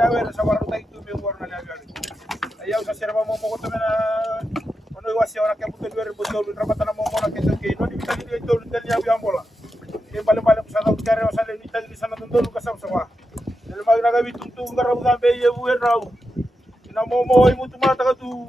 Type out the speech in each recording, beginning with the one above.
na ver sa warung tayo tumi warung na agad. Ayaw sa sirma mo ko tamen na ano iwasi ora kaya bukan ver botol rabatan mo mona keto ke no di kita di itu dan ya biang bola. Yang balik-balik sa tahu kare wasale ni tagi sana tundul kasam sawa. Dal mag naga bituntu ngaraw ga be ye buer raw. Ina mo imutu mata ka tu.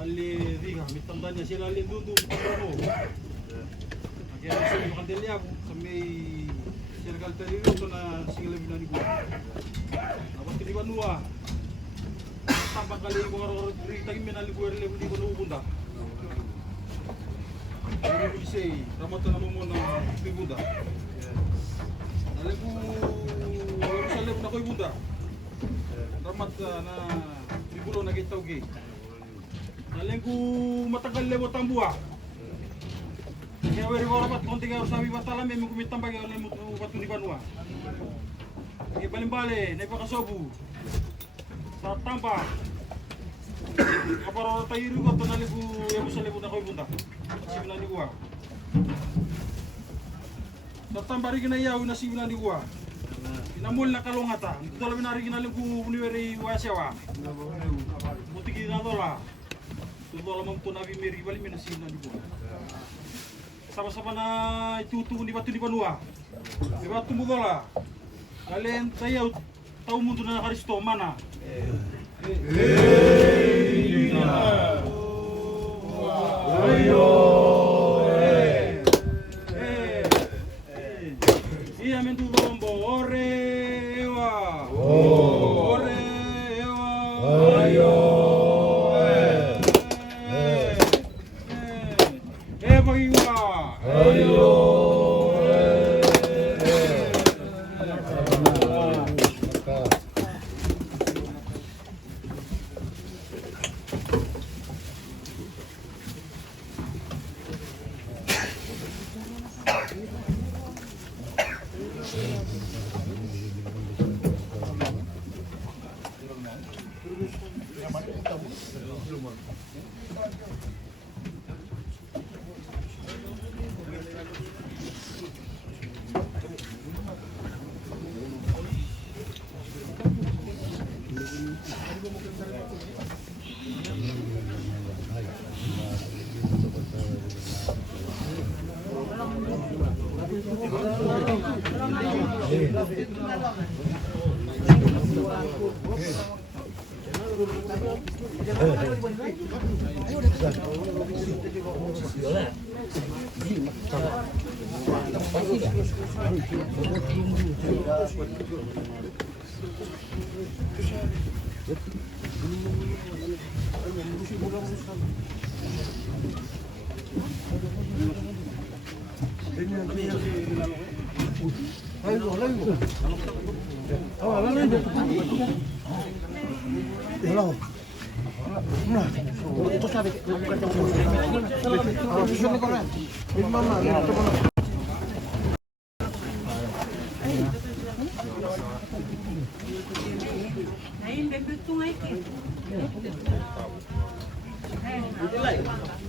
Lali diga mitandanya si lali duduk paro. Kaya sa kandelya sa may circle teriro to na single binani ko. Tapos di banua. Tambang kali ko ro tagi minali ko rele di ko nubunda. Ano ko say ramata na mo na bibunda. Dali ko sa lebo na ko ibunda. Ramat na bibulo na gitaw gi. Daling ku matagal lewat tambua. Kaya wari ko rapat konti ka sabi batala may kumitang bagay oleh batu di banua. Kaya balimbali na ipakasobu. Sa tampa. Kaparo tayo ko to naligo yabu sa lebo na ko ibunda. Simulan ni kuwa. Sa tampa rin ginayaw na simulan ni kuwa. Pinamul na kalungata. Ito talaga na rin ginaling ku uniweri wasyawa. Buti ginatola. Tudo alam po na bimiri bali minasina di buwan. Sama-sama na itutu di batu di banua. Di batu mudola. Kalian tayo tahu mundo na Kristo mana? Iya mentu bombo orewa. Orewa. Ayo.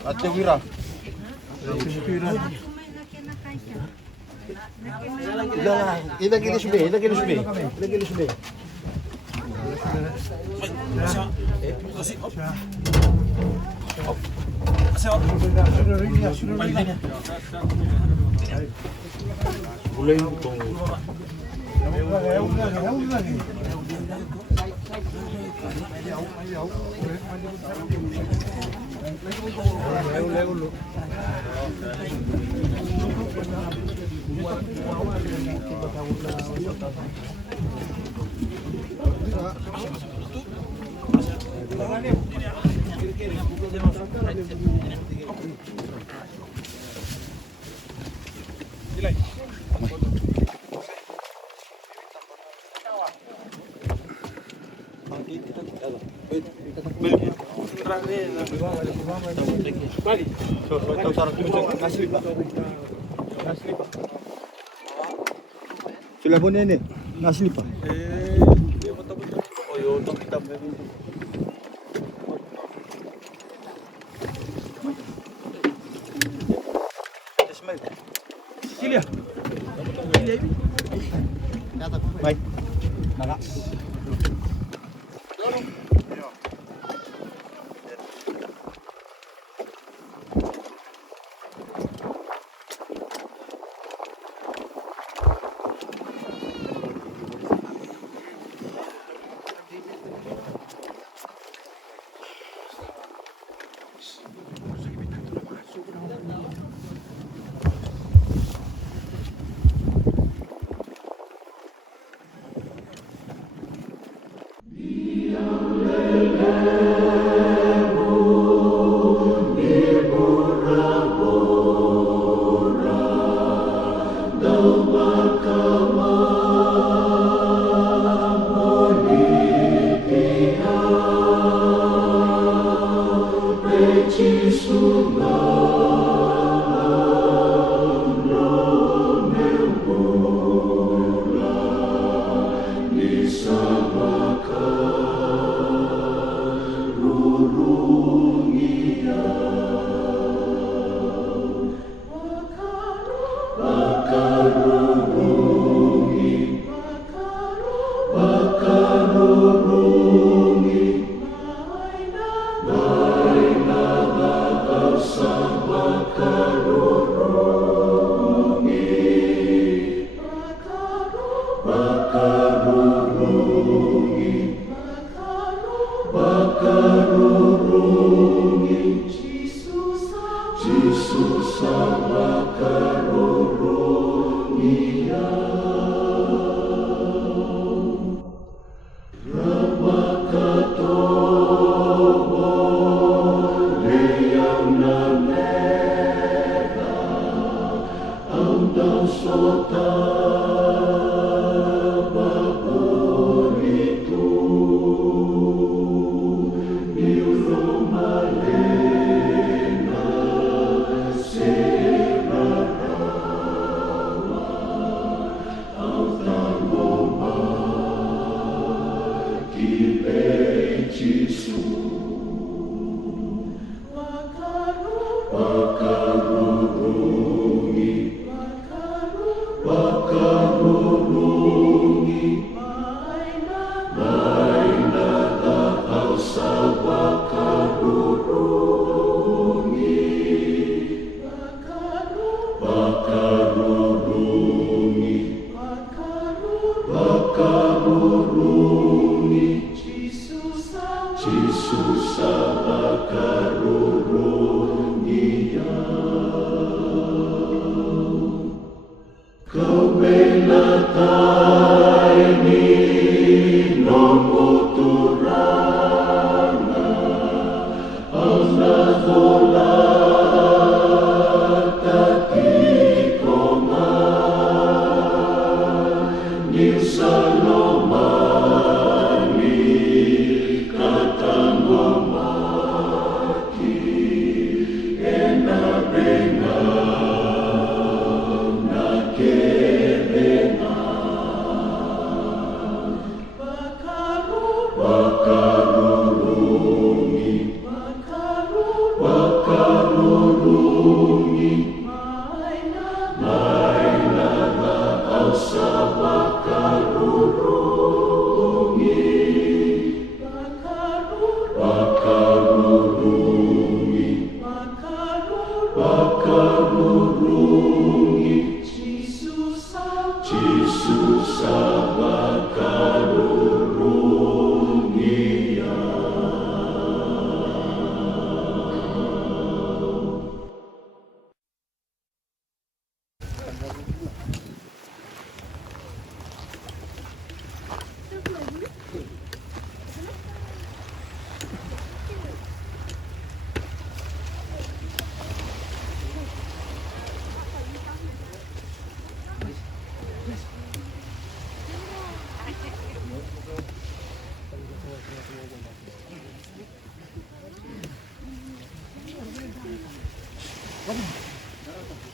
Ate Wira. Inagilis be. Silay. Bali. Sudah pun ini ngasih pak. Oh yo, untuk kita Silia. Baik. Nala.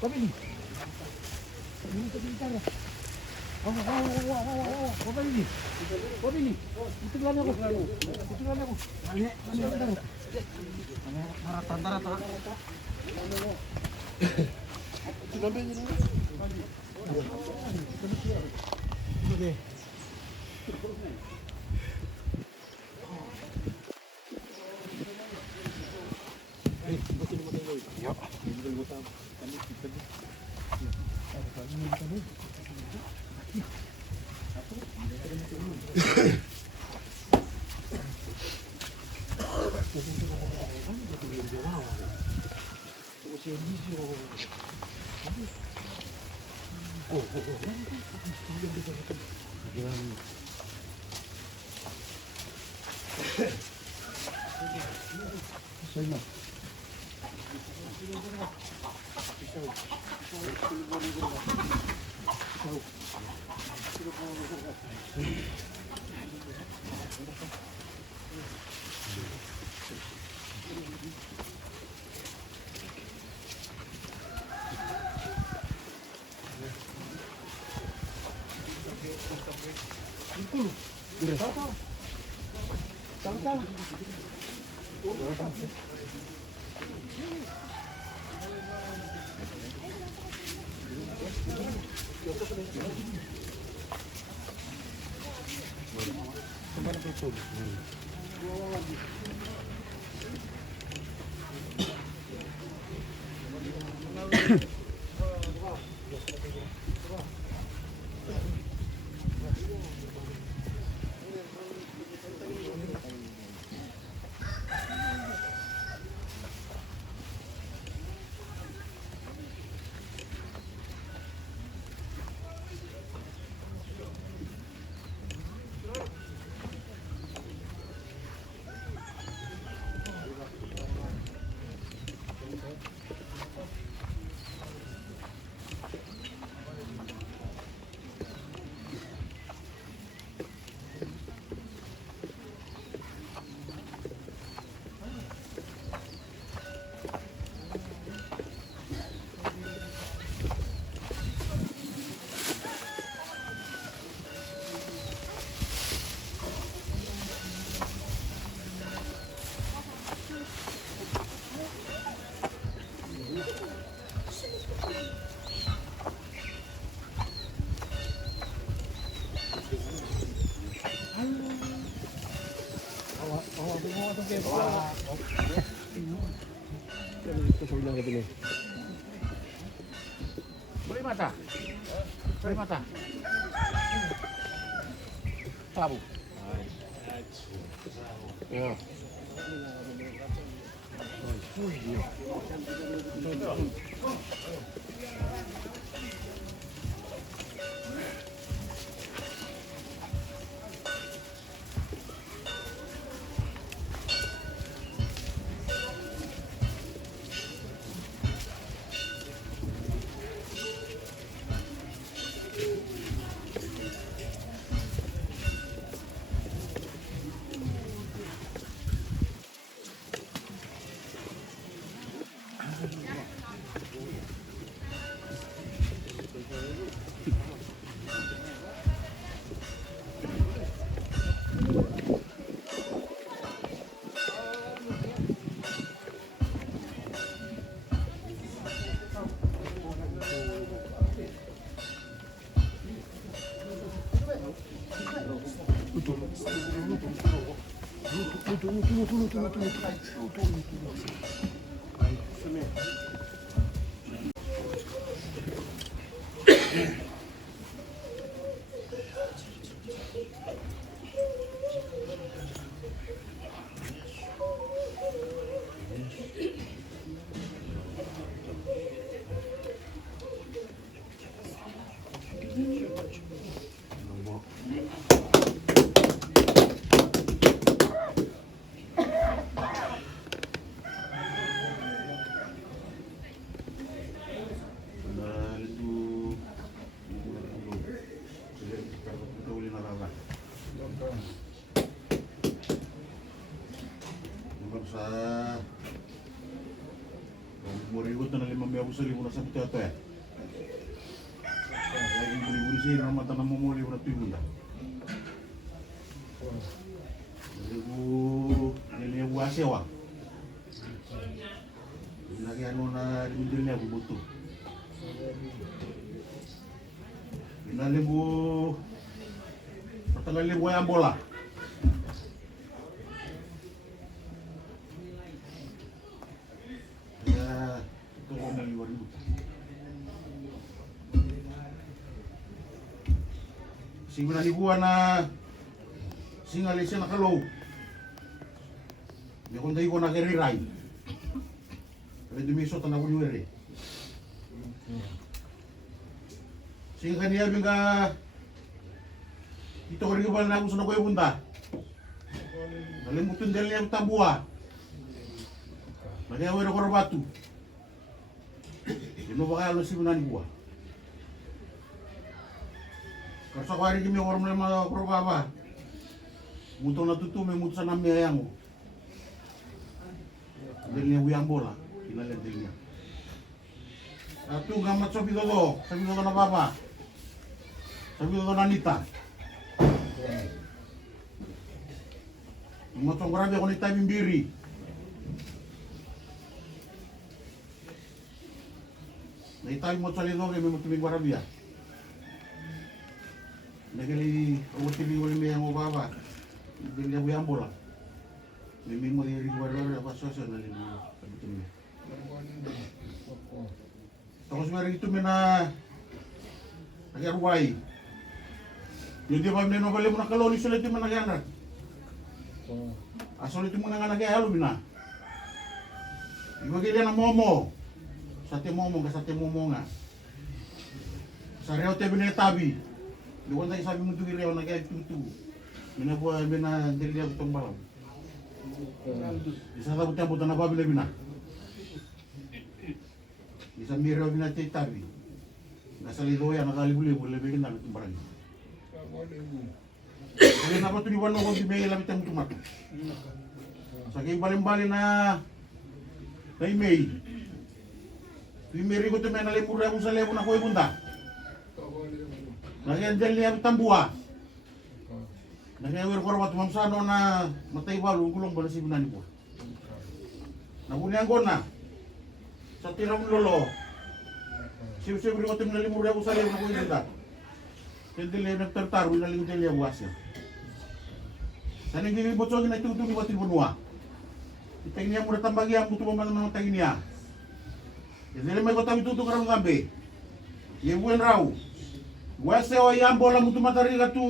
Pabili. Pabili ka bintana. Pabili. Pabili. Ito lang ako. Ito lang ako. Marata-rata. Okay. Boleh mata? Boleh mata? Tabu. Ya. usali muna sa pito ya. Lagi beli-beli sih ramatan nama mau lihat Pibunda. Ini buah sewa. Lagi anu na dinilnya butuh. Ina libu pertengah libu yang bola. Ya, itu ngomong 2000. Singa libuan na singa lesen na kalau. Dia kung tayo ko na kiriray. Kaya dumiso tanah ko nyuri. Singa kaniya binga ito ko rin na ako sa nakoy bunda. Nalimutin dahil niya tabua. Nagyawa na korabatu. Yun ba kaya alas simunan buwa? Karsa ko hari kami orang mulai korababa. Muto na tutu may muto sa nami ayang mo. Dahil niya uyang bola. Kinalit dahil niya. Atu gamat sabi ko na baba. Sabi ko na Nita. Motong grabe ako ni Tayo Bimbiri. Naitayo mo sa lino kaya may matuming warabia. Nagali ako tibing ulit may ang baba. Dahil niya uyang bola. May mo yung rigwara apa sosyo na lino. Tapos meron ito may na nag-arway. Yung di ba may nabali mo na kaloli sulit yung managyanak. Asulit yung mga nag-ahalo na. Ibagay na momo. Sate momo ka sate momo nga. Sa reo te binetabi. Doon tayo sabi mo tugi reo nag-ahitutu. Minabuha na dili ako itong balam. Isa tapos tayo na babila bina. Isa miraw binatitabi. Nasa lidoya nakalibuli lebih na itong barang. Kaya na pa ito niwan ako di may labit ang tumato. Sa kay balim-balim na email. Email ko ito may nalimura ako sa lebo na ko ibunda. Nagyandal niya tambuha. Nagyawir ko rabat mamsano na matay balo gulong bala si binani ko. Nabunyang ko na. Sa tirang lolo. Siya-siya ko ito may nalimura ako sa lebo na ko ibunda. Kaya dili nagtartar, winaling dili ang wasya. Sa nang gilibot so, ginatuto ni Watil Bunwa. Itang niya muna tambagi ang buto man ng tagin niya. Kaya dili may kotang ituto karang gabi. Yebuan raw. Wasya o yan, bola mo tumatari ka to.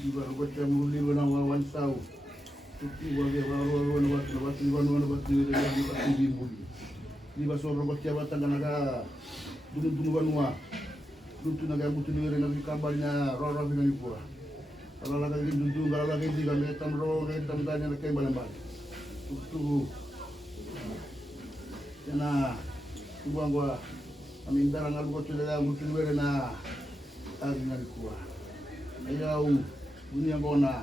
Iba robot yang muli wawan sau. Tuki wage wawan wat ni di muli. Iba so robot yang batang naga dunu wanua. Duntu naga butu ni rena kabarnya roro dengan ipura. Kalau lagi duntu kalau lagi di kami tamro kami tamtanya nak kembali balik. Tu Yana tubuang gua amin darang alu ko tula butu ni rena dengan ipura. Ayaw bunyi ang kona,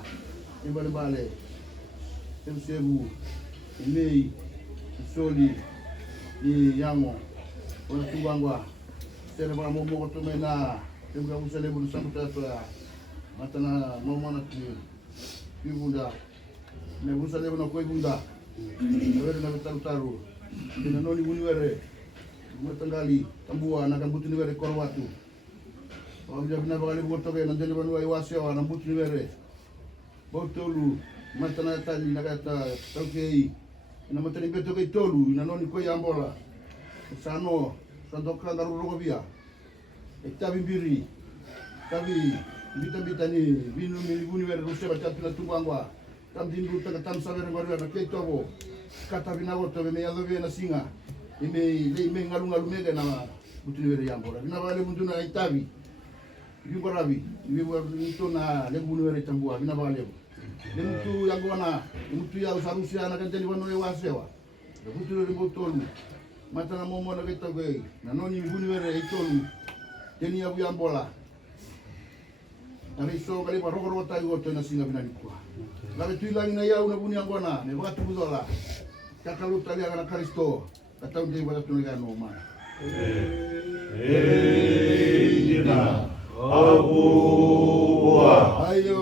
ibalik-balik, Sebu, Inei, Soli, ni Yango, wala tuwang wa, tere ba mo ko tume na, tere ba mo sa lebo sa mutato ya, mata na mama na Pibunda, ne mo sa lebo na ko Pibunda, wala na taru-taru, tinanoni bunwere, matanggali, tambua na kambuti ni were korwatu. Kalau dia benar bakal buat toke nanti lepas luar iwasya wana but ni bere. Botolu matana tali nakata toke ina matani beto ke tolu ina noni ko yambola. Sano sandokra daru rogo via. Ekta bimbiri. Tabi bita ni binu milibuni bere rusya baca tuna tubangwa. Tam dindu tam sabere ngorwa na ke tobo. Kata binago tobe me yado na singa. Ime ngalu mega na but ni bere yambola. Bina bakal buntu na itabi. Ibu barabi, ibu itu na lebu nuere tambua, bina bale. Lebu yang gua na, lebu tu ya usarusia na kan jadi wanu lewa sewa. Lebu tu lebu tolu. Mata na momo na kita gue. Na noni mbuni were itolu. Teni abu yambola. Nari so kali paroko ro tai goto na singa bina dikwa. Lawe tuilangi na yau na buni angona. Ne wakati buzola. Kakalu tali agana Kristo. Katau ndi wala tuliga no ma. Dina. Abua. Ayo.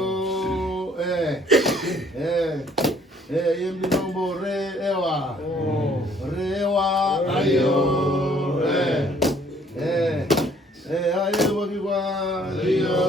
Yembi nombo re ewa. Re ewa. Ayo. Ayo wakiwa. Ayo.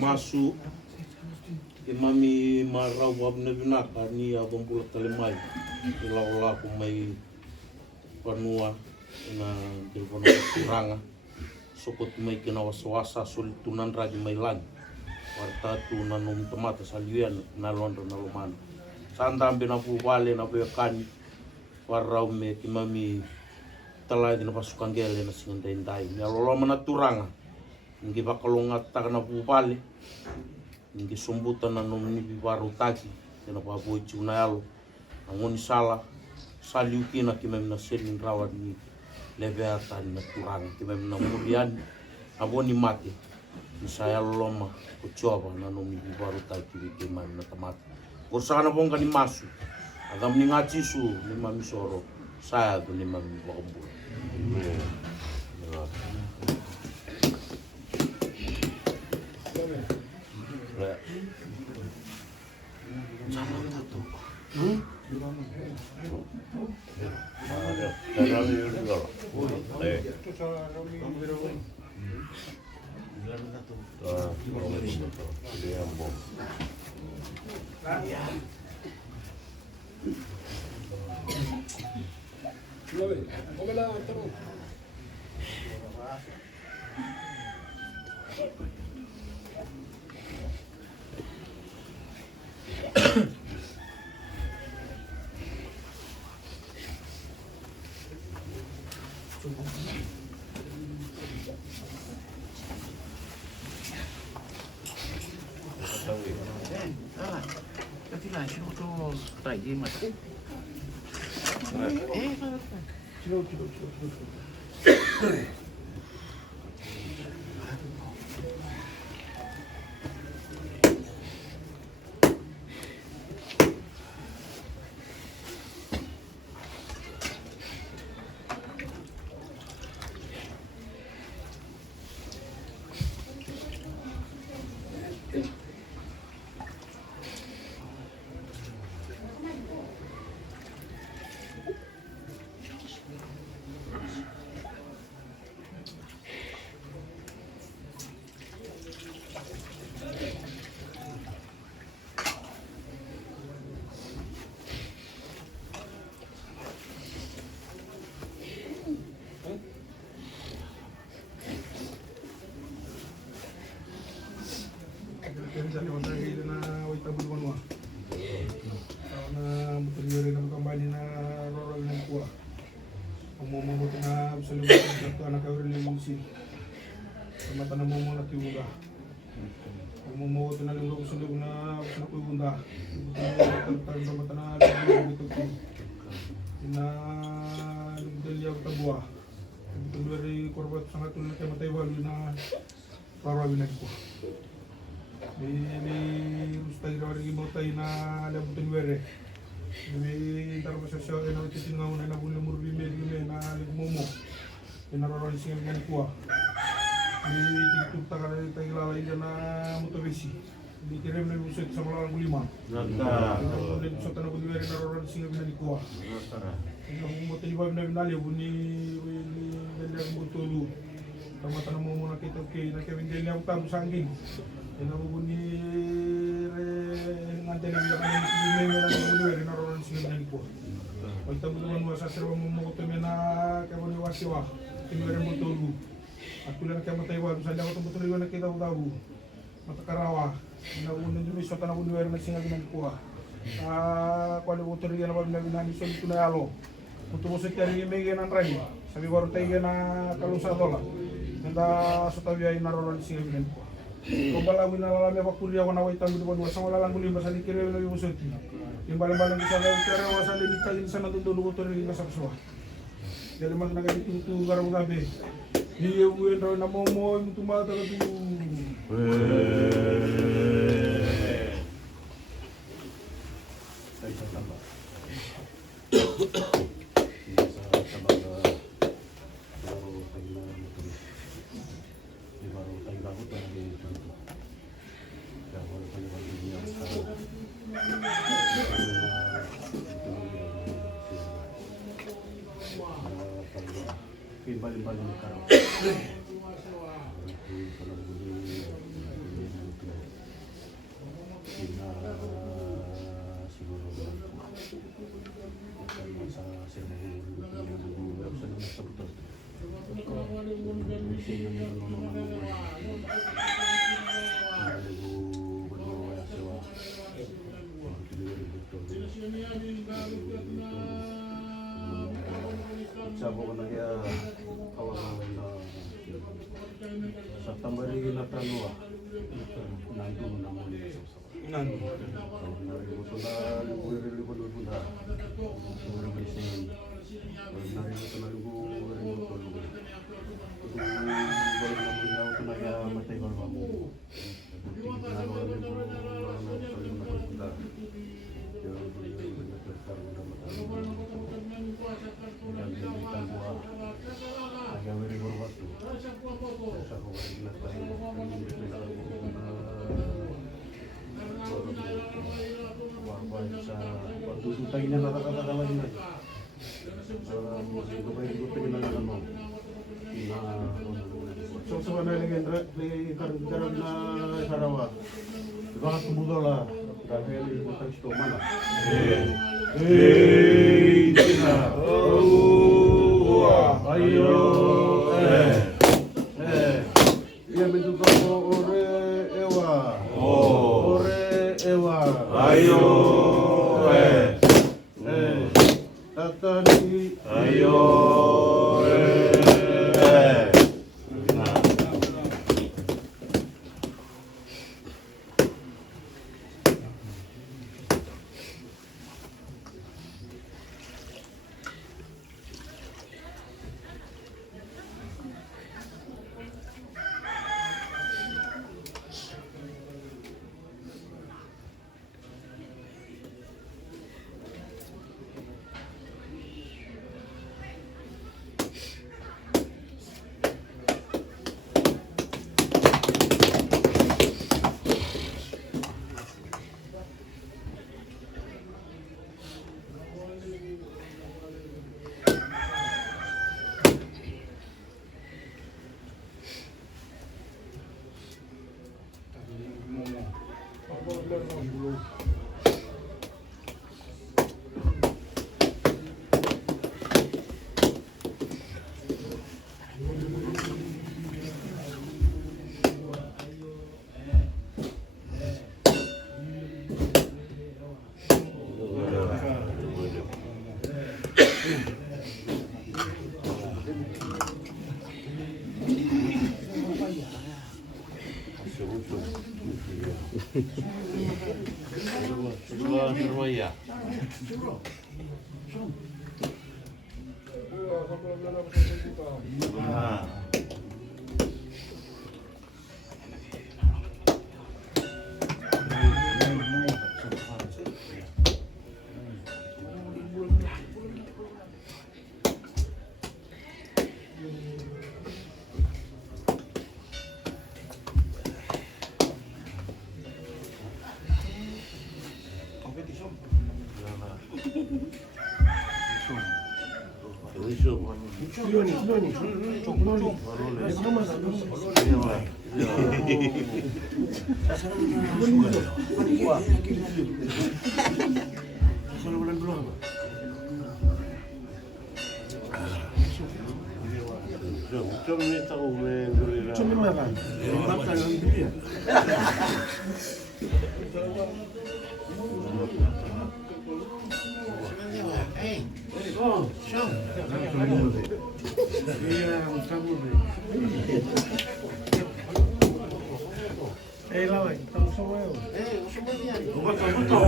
Masu ke mami marau wabna binaka ni abang pula talemai ila ku mai panua na telefono kuranga sokot mai kena waswasa sulitunan raji mai lang warta tu nanum tomata salian na londo na loman sanda bina pu wale na be kan warau me ke mami talai dina pasukan gele na singandai ya lolo mana turanga ngi bakalonga takana pu wale ngi sumbutan na nomni bibaru taki kena pa boi chuna yalo angoni sala saliuki na kimem na selin rawat ni lebeatan na turang kimem na murian aboni mati ni saya loma kucoba na nomni bibaru taki kimem na tamat gorsana bonga ni masu agam ni ngaji su ni mami soro saya tu ni mami bakambul Atulan kaya matay wa sa daw to betul na kita tahu mata karawa Nabunin dulu isota na bunuwer na singa binagkuha. Kuali ko teri na babina binani so itu na alo. Untuk musik dari mege nan rani. Sabi baru tayo na kalusa dola. Nanda sota biya inarolo di singa binagkuha. Kumbala wina lalame bakuri ako na waitang gudu banwa sa wala lang gulim basa di kire na bimusuti. Imbalang-balang bisa lalu cara wasan di tadi sana tu dulu kotor di masa pesawat. Jadi mas nak itu garam gabe. Dia buat orang nama mau itu mata tu. Balik-balik karo. Sabo ko na kaya kawalan na sa tambari na tanua nandun na mo ni sa nandun na rin ko na rin ko na Tutay na nakakakala nila. So sa mga nalagyan, karang na sarawa. Diba ka tumulo la, dahil yung text ko mana. Hey, tina, ayo, iya mentuto ore ewa, ayo, tatani, ayo,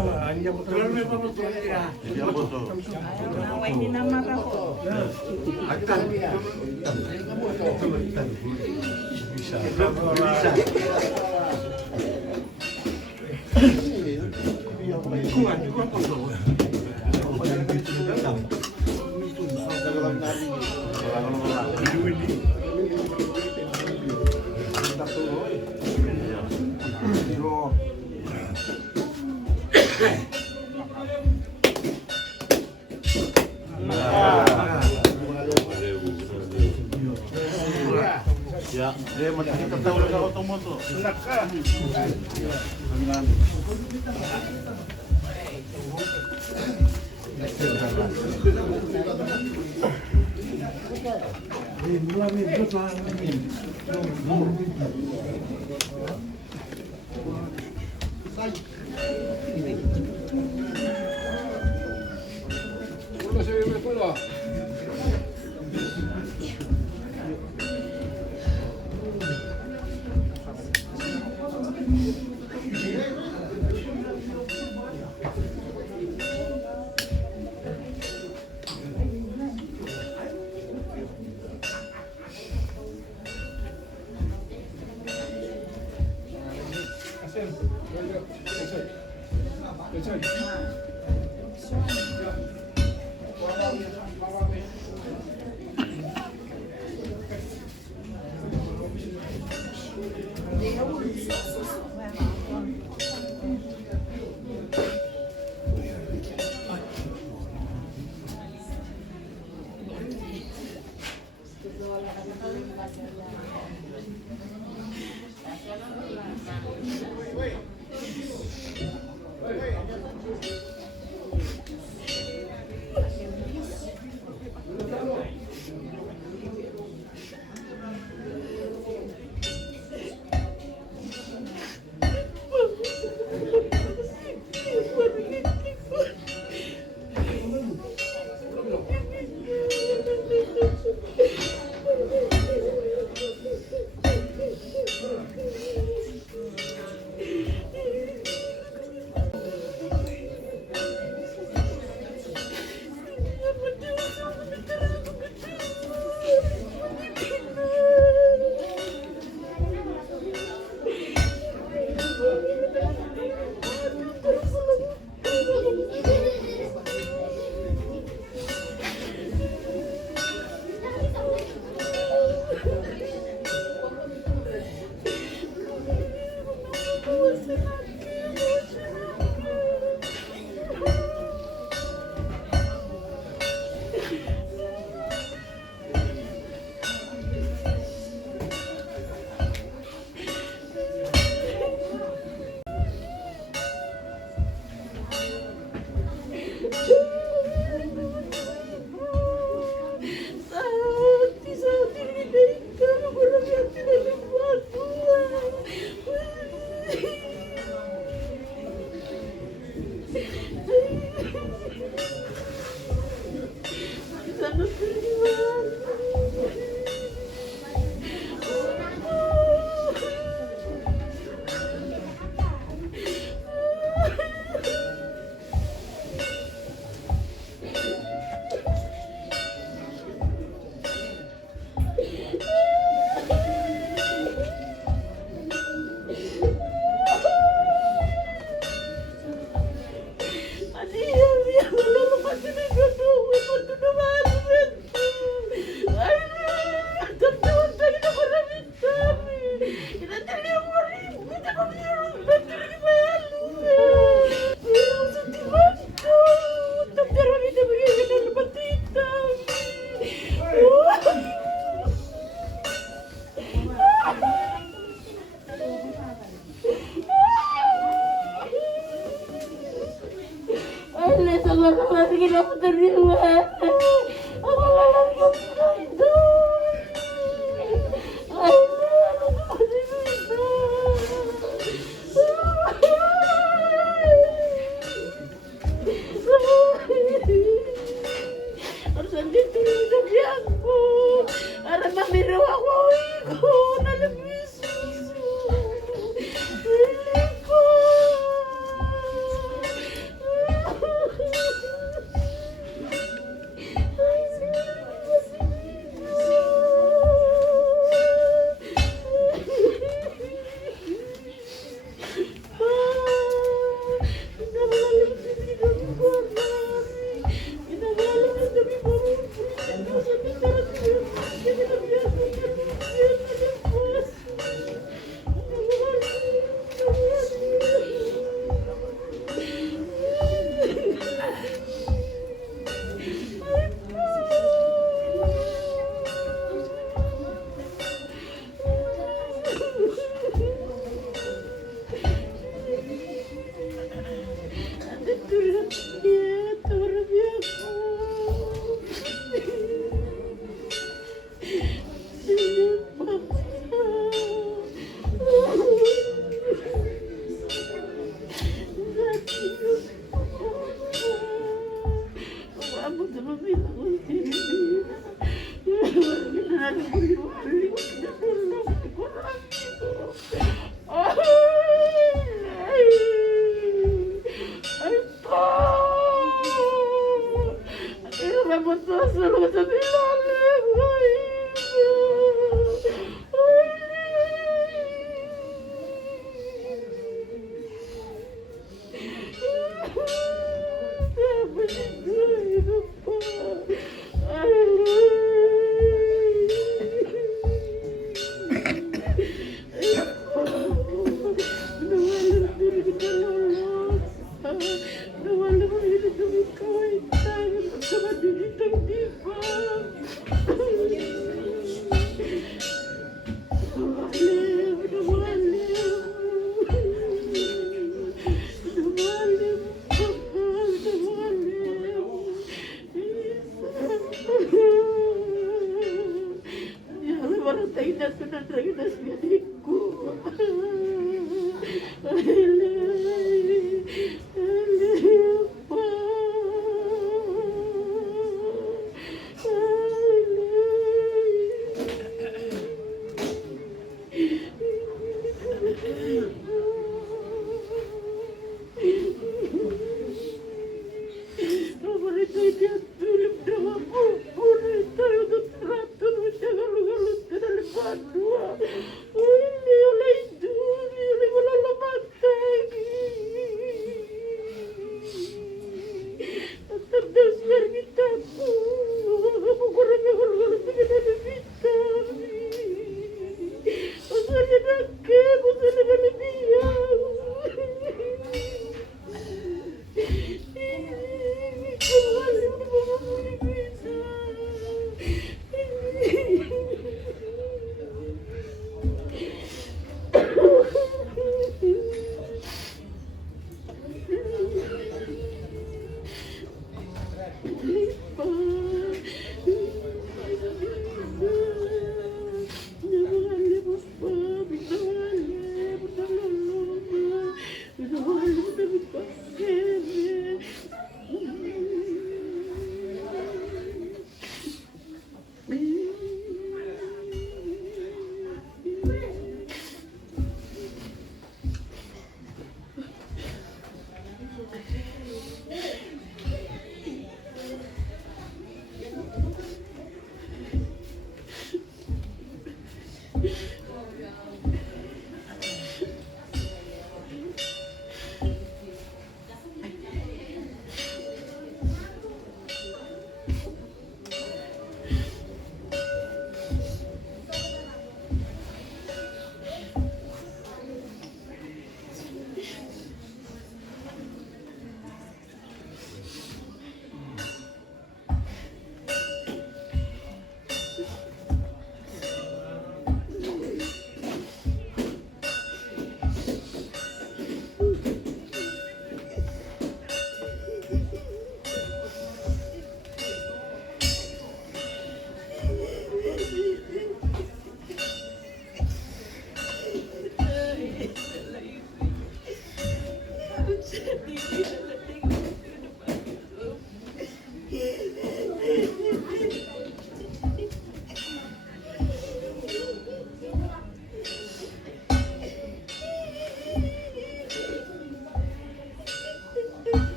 Dia foto. Hindi na makako. Ya, dia masih kita tahu dengan otomoto.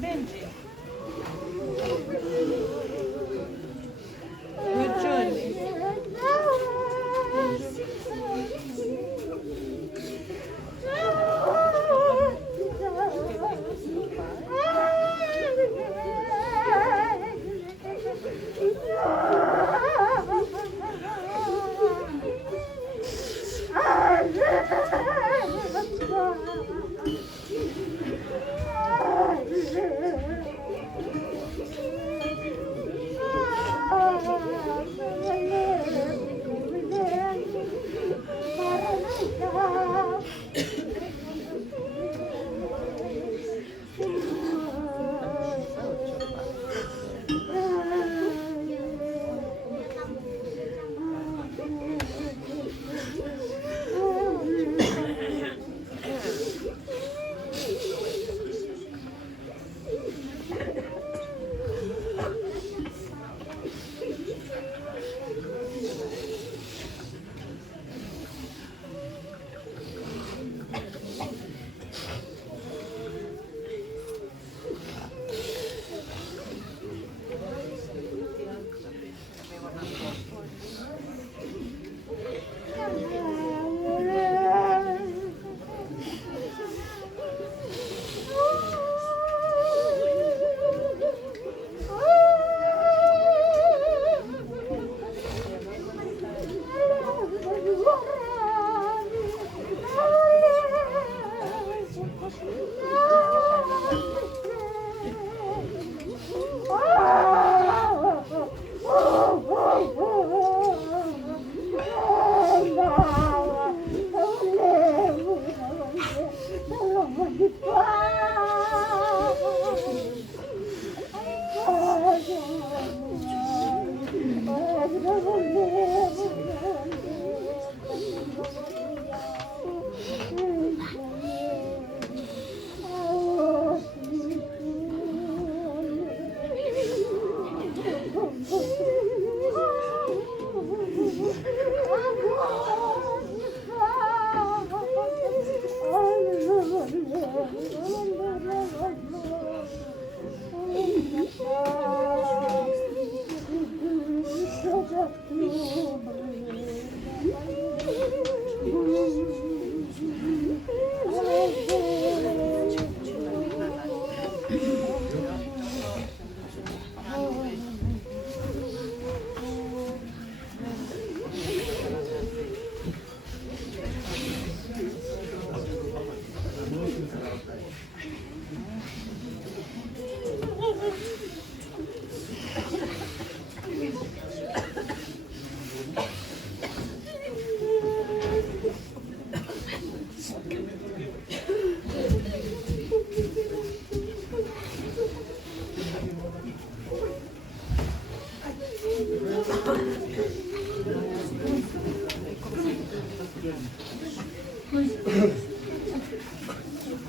Benji. Good journey.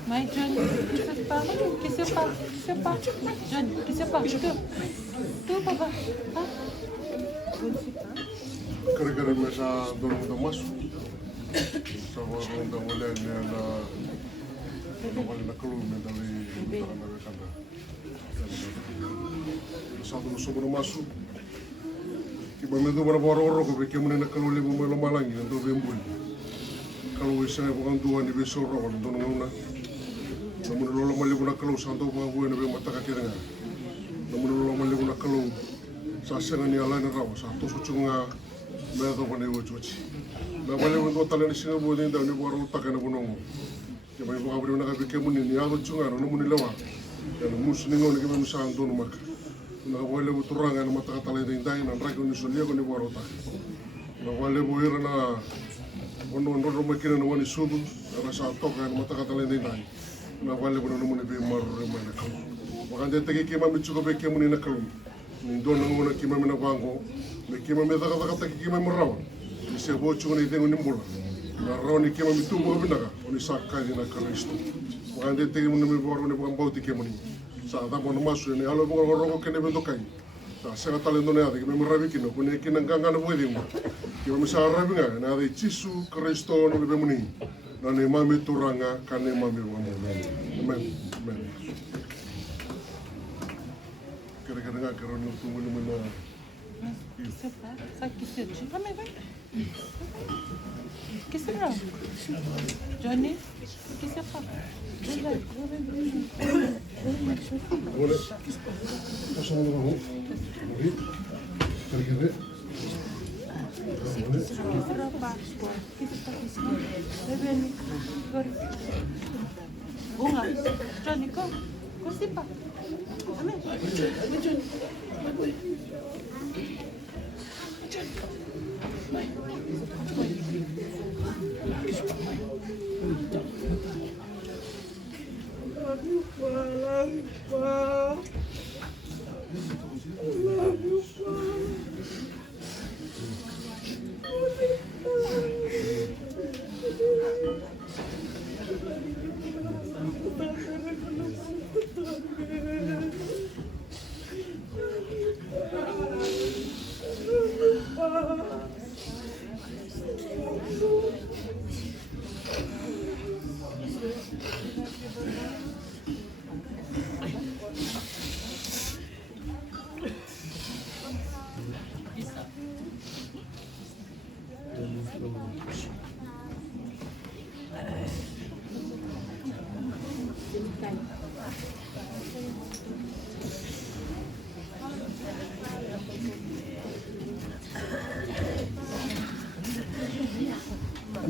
My John, qu'est-ce pas? John, qu'est-ce pas? Tu papa. Kare-kare me sa dorong da masu. Sa warong da wale ne na wale na kalu me da le na kanda. Sa do so masu. Ki ba me do bara boro ko be ke mun na kalu le mo lo malangi ndo be mbul. Kalu isa e bukan dua ni be so ro ndo ngona. Namun lo mali kuna kalu sa do ba bu ne be mataka kirenga. Namun lo mali kuna kalu sa senga ni ala na rawa sa to so chunga me do bane wo chochi. Na wale wo tale ni singa bo ni da ni bo ro taka na bonongo. Ke ba bo abri na ka be ke mun ni ado chunga no mun lewa. Ya mus ni ngone ke be musa ndo no maka. Na wale wo turanga na mataka tale ni dai na rako ni so lia ko ni bo ro taka. Na wale bo ira na ono ndo makina no wani sudu na sa toka na mataka tale ni dai. Na wale bo no mun be maru re mana ka. Wakande tege ke ma mitsuko be ke mun na ka. Ni ndo na ngona ke ma na bango. Me kima me daga kima me rawa. Ni se bo chunga ni tengo ni mbula. Na rawa ni kima mi tumbo binaga. Oni saka ni na Kristo. Wakande tege mun me boro ni bukan bauti kima ni. Sa da bono masu ni alo bo rongo kene bendo kai. Sa se tale ndo ne ade me rabi kino kune kina nganga na bodi mo. Kima me sa rabi nga na ade Yesu Kristo no be muni. Na ne mami turanga kane mami wa mo. Amen. Amen. kadang karon yung tunggu naman na Qu'est-ce que ça? Qu'est-ce que tu vas mettre? Qu'est-ce que c'est? Johnny? Qu'est-ce que c'est? wala kasama naman ho okay kali-kali Bunga, Johnny, go. Go sit back. Amen.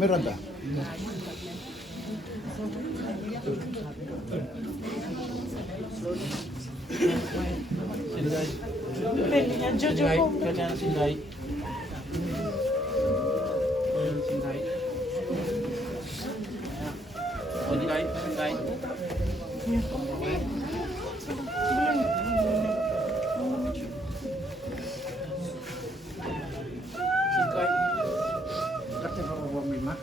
Meron ta? Beli Jojo ko. Kailangan sinday. Sinday. Sinday, sinday. Sinday. Kata bawa mima.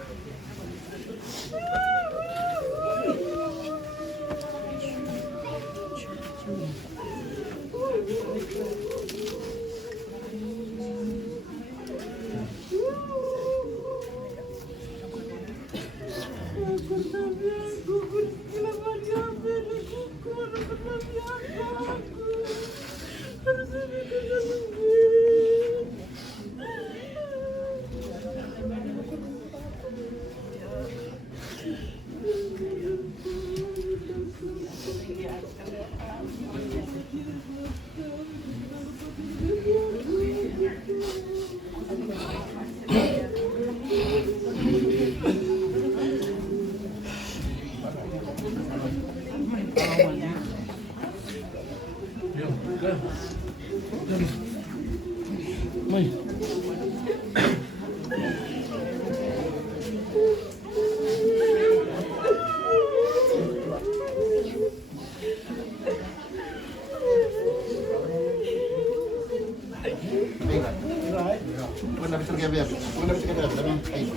Bukan bisa kerja bukan bisa kerja dengan kain.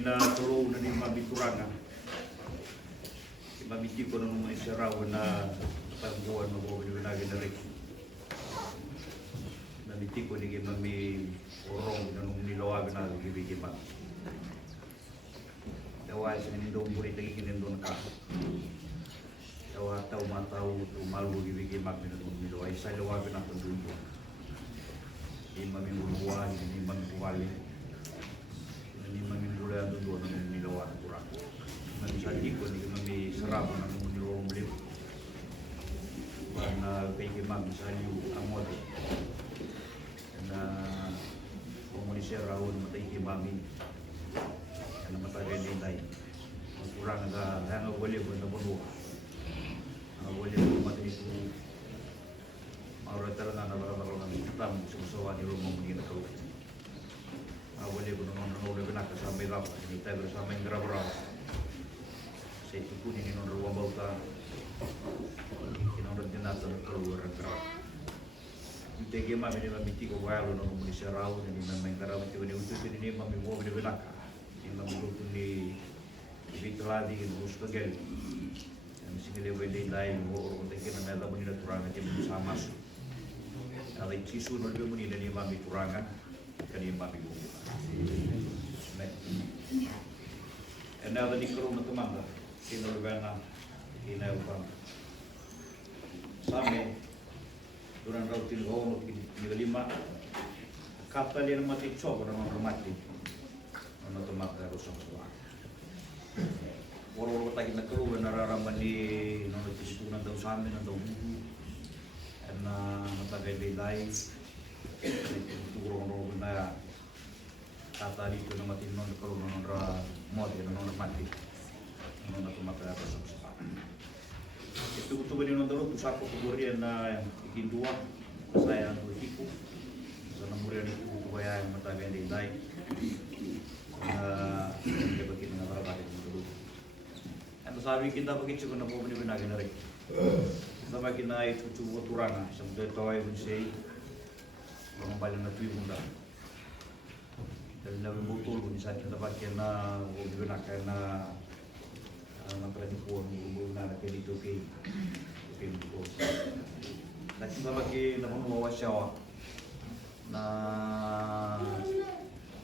na tulu na ni mabituranga. Mabiti ko nung mga isaraw na pagbuwan mo ko ni naging na rin. Nabiti ko ni mami orong na nung nilawag na gibigin pa. Dawa sa nindong buhay tagigin doon ka. Dawa tao matao tumalbo gibigin mak na nung nilawag sa lawag na kung doon. Di mami buwan, di mami buwali. Di mami bulan doon nung nilawag kurang. Sabi ko ni mami sarap na nung nilawag ulit. Na kay mami sa liu amod. Na komunisya rawon matay kay mami. Ano matagay din tayo. Kurang na hanga wali ko na buno. Ang wali ko matay ko. Maura talaga na barang-barang na itam susawa ni rumong mga nakau. Ang wali ko naman nangulo ko nakasama yung rapa. Hindi tayo bersama yung grab-rap. Sa ito po ni Ninong Ruwang Bauta. Kinong din natin ang kaluwar ang grab. Hindi kayo mami ni mamiti ko walo na komunisya raw. Hindi naman yung karawin ko ni ututin ni mami mo ni Belaka. Hindi mamuluto ni Vito Ladi ng Gusto Gel. Ang siniliway din tayo mo kung tayo na mo nila turangan kayo mo sa maso. Alay sisunod mo nila ni mami turangan kanina mami mo. And now the Nicaro Matumanga, Sinurvana, Inaupang. Same, durang rautin ko, nilima, kapal yan ang matitsok, ang mga mati. Ano tumaka rusang suwa. Waro tayo nagkaroon, nararaman ni nung nagtisutunan daw sa amin, ang daw muhu. At na matagay baylay, nagtuturo na tata dito na matino nagkaroon ng model ng mati. Ano na tumaka rusang suwa. Ito ba nyo nandalo, usap ko kagurian na ikindua, saya ang ekipo. Sa namurian ito, kaya yung matagay baylay. Hindi ba kita nakarapatid ng dulu. Ano sabi kita bakit siya na po binibinagin na rin. Sama kita ay tutuwa turanga. Sa mga ito ay unsay pangambali na tuyo muna. Dahil namin butol kung isa kita bakit na binibinagin na natradipo ang na kaya dito kay Pilipo. Dahil sa bakit nakunuwa siya na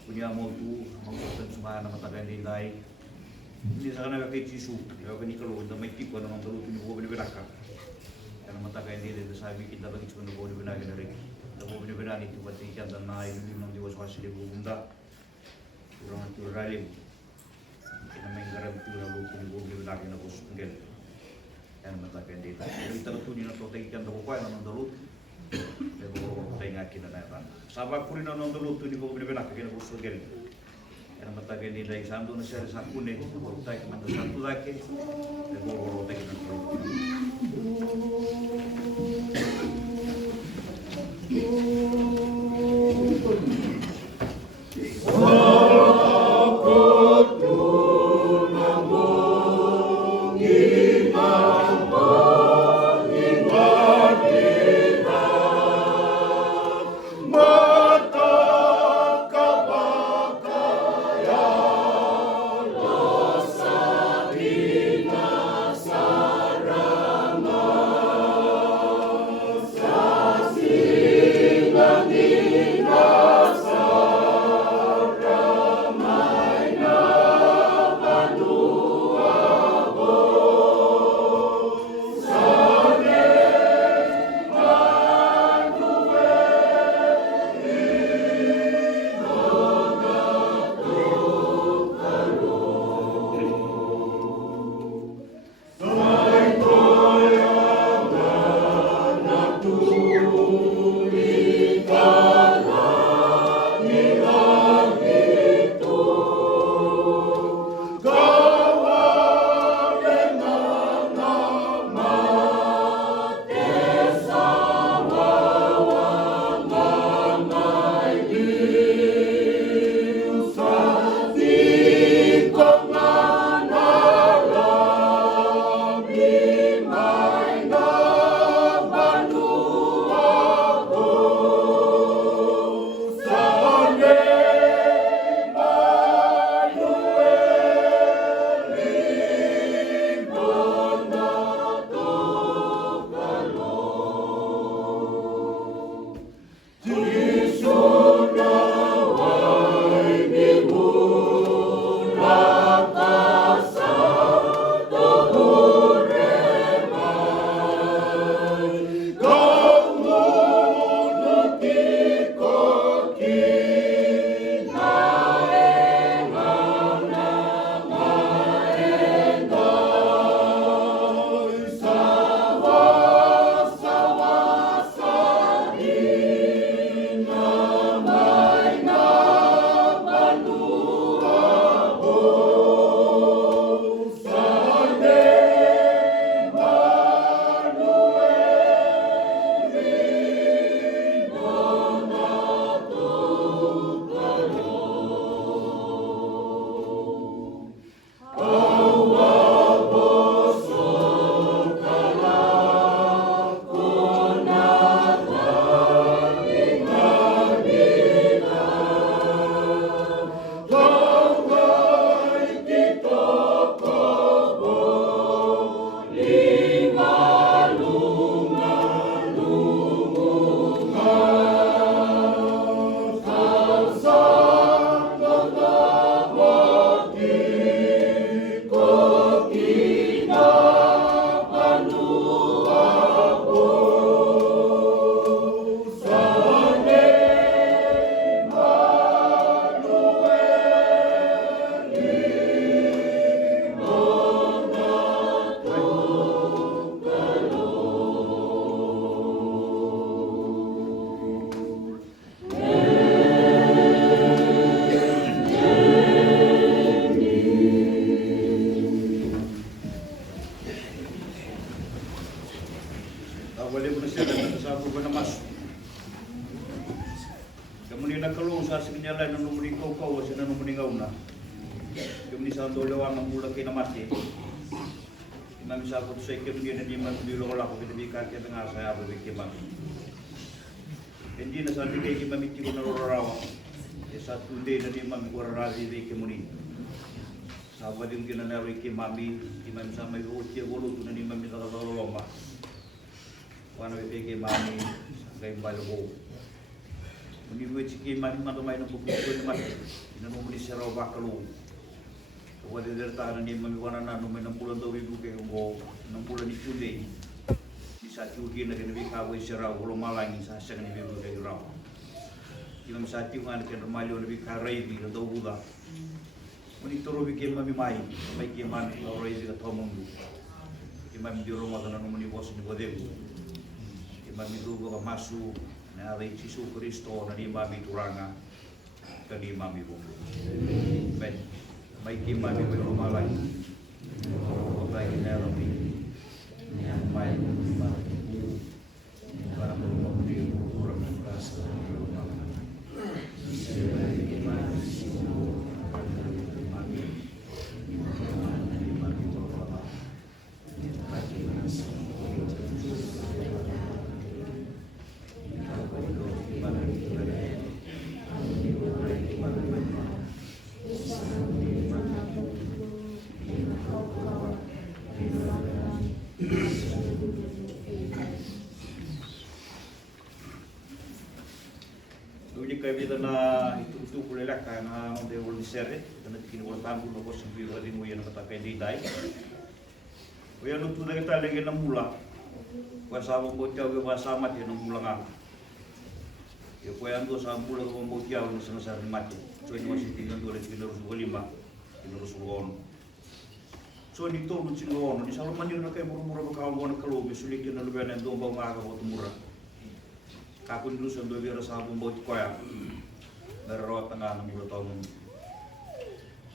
punya mau tu mau semua nama tagay nilai ini sa kanila kay Jisu kaya kalau na may tipo naman talo tu nubo binibinaka kaya nama tagay nilai sabi kita bagi cuma nubo binibinaka na rin nubo binibinaka itu pati ikan dan na ilu nang diwaswasi di bunda kurang tu ralim kita main garam tu lalu tu nubo binibinaka na bos penggel kaya nama tagay nilai jadi tertu ni nato tay ikan dako kaya naman talo tayo nga kinanayaran. Sabag ko rin ang nanduluto ni Bobo Binibinaka kinabuso gel. Kaya matagay nila isando na siya sa kunin. Nagulog tayo kumanda sa tulake. Nagulog tayo kinagulog. Sasina Kemisal dolewa ng mula kinamati. Imamisal ko sa ikim din na man bilo ko kita bika kita nga saya ako bikimam. Hindi na sa kay kimamiti ko nararawa. Sa tunde na di mami ko rarazi bikimuni. Sabi yung kinanawi kimami, imamisal may uti ulo na di mami sa lomba. Wana bikimami kay balgo. Menibuat sikit mani matamay ng pagkukulit naman. Inanumuni siya raw bakalo. Kapag didertaan ni mamiwana na numay ng pulang daw ibu kay Ungo, ng pulang ni Chule. Di sa tiwagin na kinabi kagoy siya raw, ulo malangin sa siya kanibi ibu kay raw. Kinam sa tiwang kan ramalyo nabi karaybi na daw buda. Monitoro bigyan mamimay, may kiyaman na oraybi at homondu. Kimami di rumah ka na numuni bos ni Bodego. Kimami dugo ka masu, na aray Jesu Kristo na di mami turanga kani mami mo. Ben, may kimami may rumalay. Kotay kinelami. May mami. Para mo di urang rasa. Kita na itu kulelak na onde ul sere na tikin wal tambu no kos bi wadi mo yan kata kay dai oya no tu na kita lagi na mula kwa sa mo tiaw wa sa mat yan mula nga yo kwa ando sa mula ko mo tiaw ni sa sa mat so ni wasi tin do le tin ro su lima tin ro su on so ni to mo tin on ni sa man yun na kay mura ba ka mo na kalo bi sulik na lugan ndo ba ma ka mo mura kakun dulu sendo biara sabun bau koya berrot tengah 60 tahun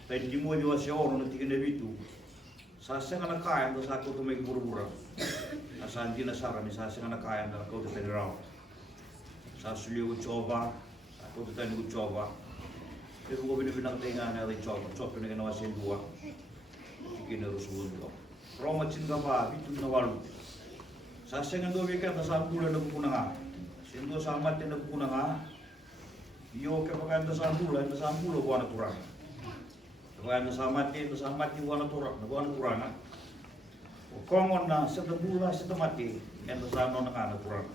tapi di mo diwa siya ono nanti kena bitu sasa kana kaya ndo sa ko to may buru-bura asan di nasara ni sasa kana kaya ndo ko to pedro sa suli ko coba ako to tani ko coba pero ko binibinang tenga na ri coba ni kana wasin dua kina rusul do Roma cinta ba bitu na walu sasa nga ndo bika sa bulan ng punanga Sindo sama tinag kuna nga, iyo kapag sa bulan buwan na turang. Kapag sama buwan na turang nga. Kongon na sa bula sa tamati, yan sa ano na nga na turang.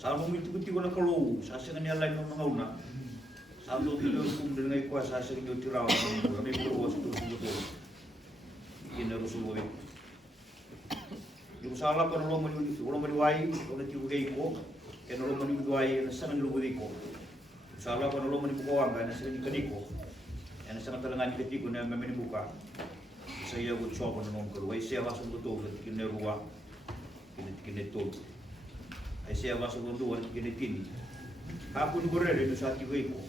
Sa ano miti ko na kalo, sa singa niya lang ng mga una. Sa ano dito kung din ngay kwa sa singa niyo tiraw, kami puro sa tulo. Inarusuloy. Yung salah ko na ulo maniway, ulo tiwagay ko. Kaya nolo mani buduay na sangan lubudi ko. Salah ko nolo mani bukawang na sangan kaniko. Yan sangan talangan katiko na mamani buka. Sa iya ko chopo na nung kalway siya wasong buto at kineruwa. Kinetod. Ay siya wasong buto at kinetini. Hapon ko rin ito sa tiway ko.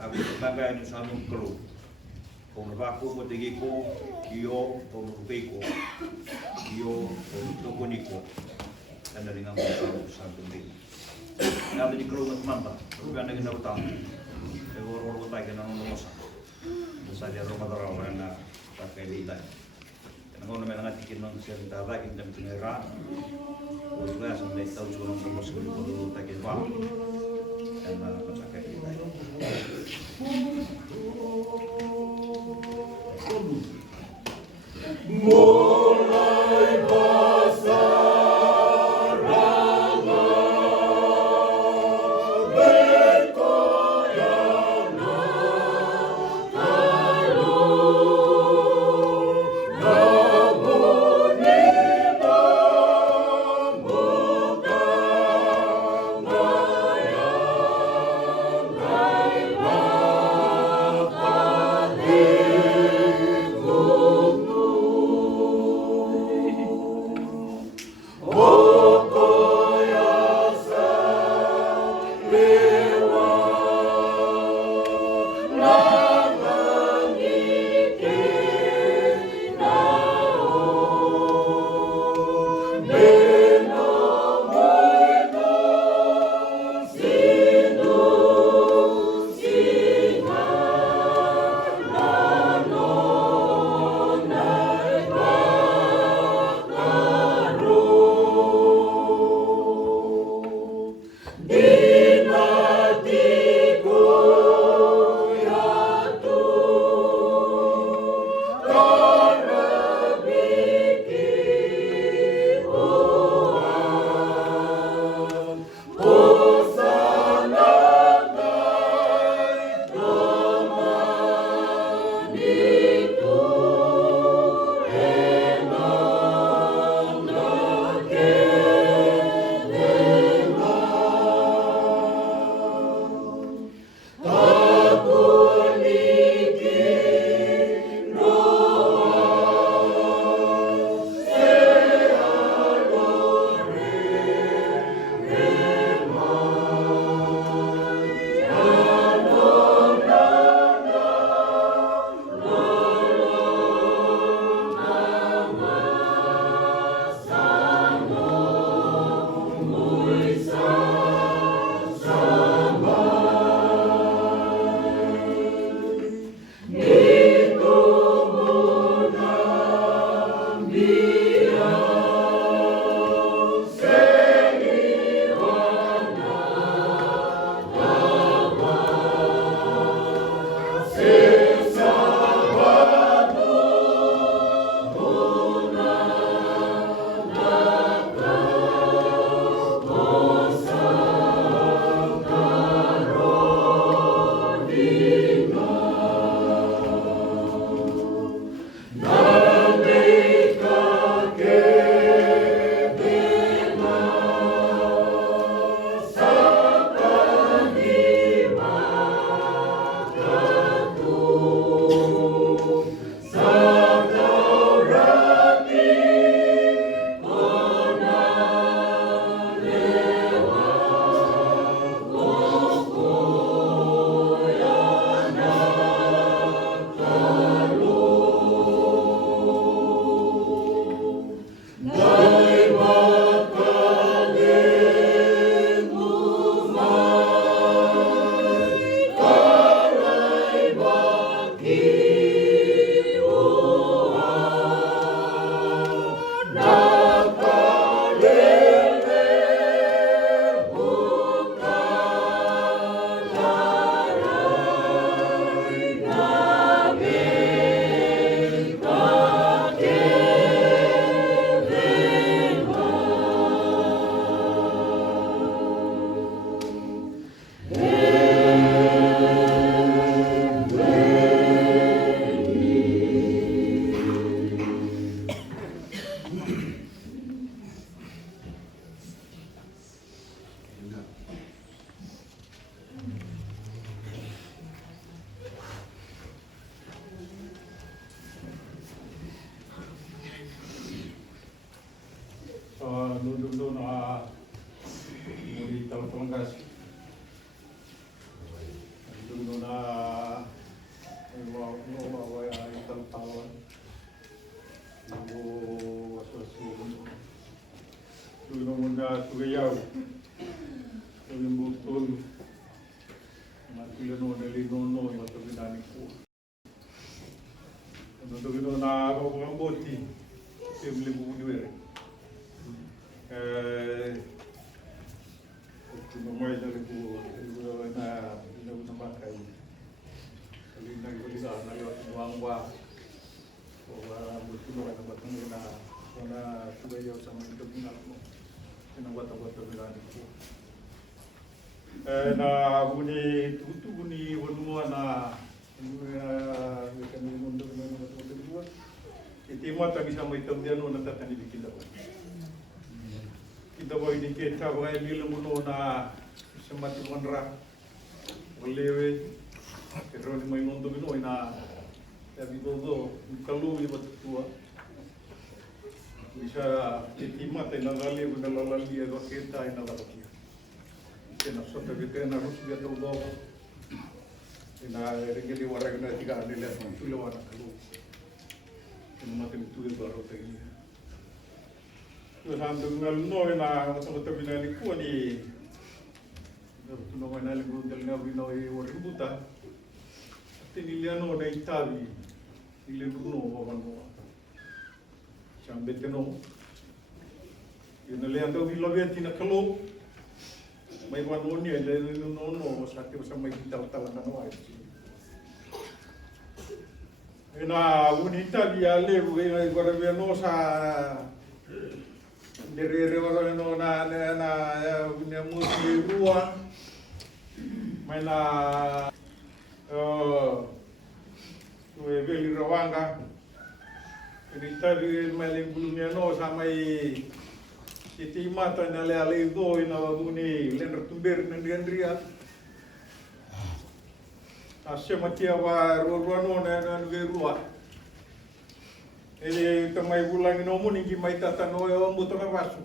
Hapon ko tagay ito sa anong kalo. Kung nabako ko tigi ko, iyo, kung nabay ko, iyo, kung tuguni ko. Dan dari ngambil sa tundi. Nabi di keluar mamba, bukan lagi nak utang. Orang utang kena nong mosa. Saja rumah orang na pakai lidah. Kena ngono menang tikin nong cerita lagi dan penera. Udah sampai tahu cuma nong mosa dulu tak kira. Dan mana pakai lidah. Mulai pasar. Nundo na muri Talapalangkas. Nundo na mawaway ay Talatawan. Nundo waswasu. Nundo muna tugayaw. Tuwing butol. Matulano na linono yung matulinanin ko. Nundo na ako mga boti. Simple bumunduere. Tumamay na rin po na makai. Sabi na ibalisa na yun, muangwa. O tulungan na batang na sugayaw sa mga ito mo. Pinawata-wata bilanin po. Na buni tutu-buni wanua na kami mundo na mga itimat ang isang may tamdiano na tatanibikin dapat. Kita boy di kita boy nila muno na semati manra walewe pero ni may mundo binoy na sabi todo kalu iba tua bisa itimat ay nagali na lalali ay kita ay nalaki kena sota kita na rus dia todo na regeli warag na tiga nila tulo wana kalu matin tuil baru tadi. Tuhan dengan noi na sama-sama binali ko ni tunong na libutal nga binoy waributa. Tiniliano na itabi ilinuno wano. Sambeteno. Yunalian daw bilawet tinakalo. May wano niya ilinuno sa ating sa may tal-tal na naway. Na unita biale bukai goraveno sa derere goraveno na punya musi rua mai na Sue veli rawanga. Ini tadi maling bulunya no samai Siti mata na le do ina wabuni len tumber nandria. Asya matia wa ruano na ngerua. Ele tamai bulang no muni ki mai tata no yo muto ka wasu.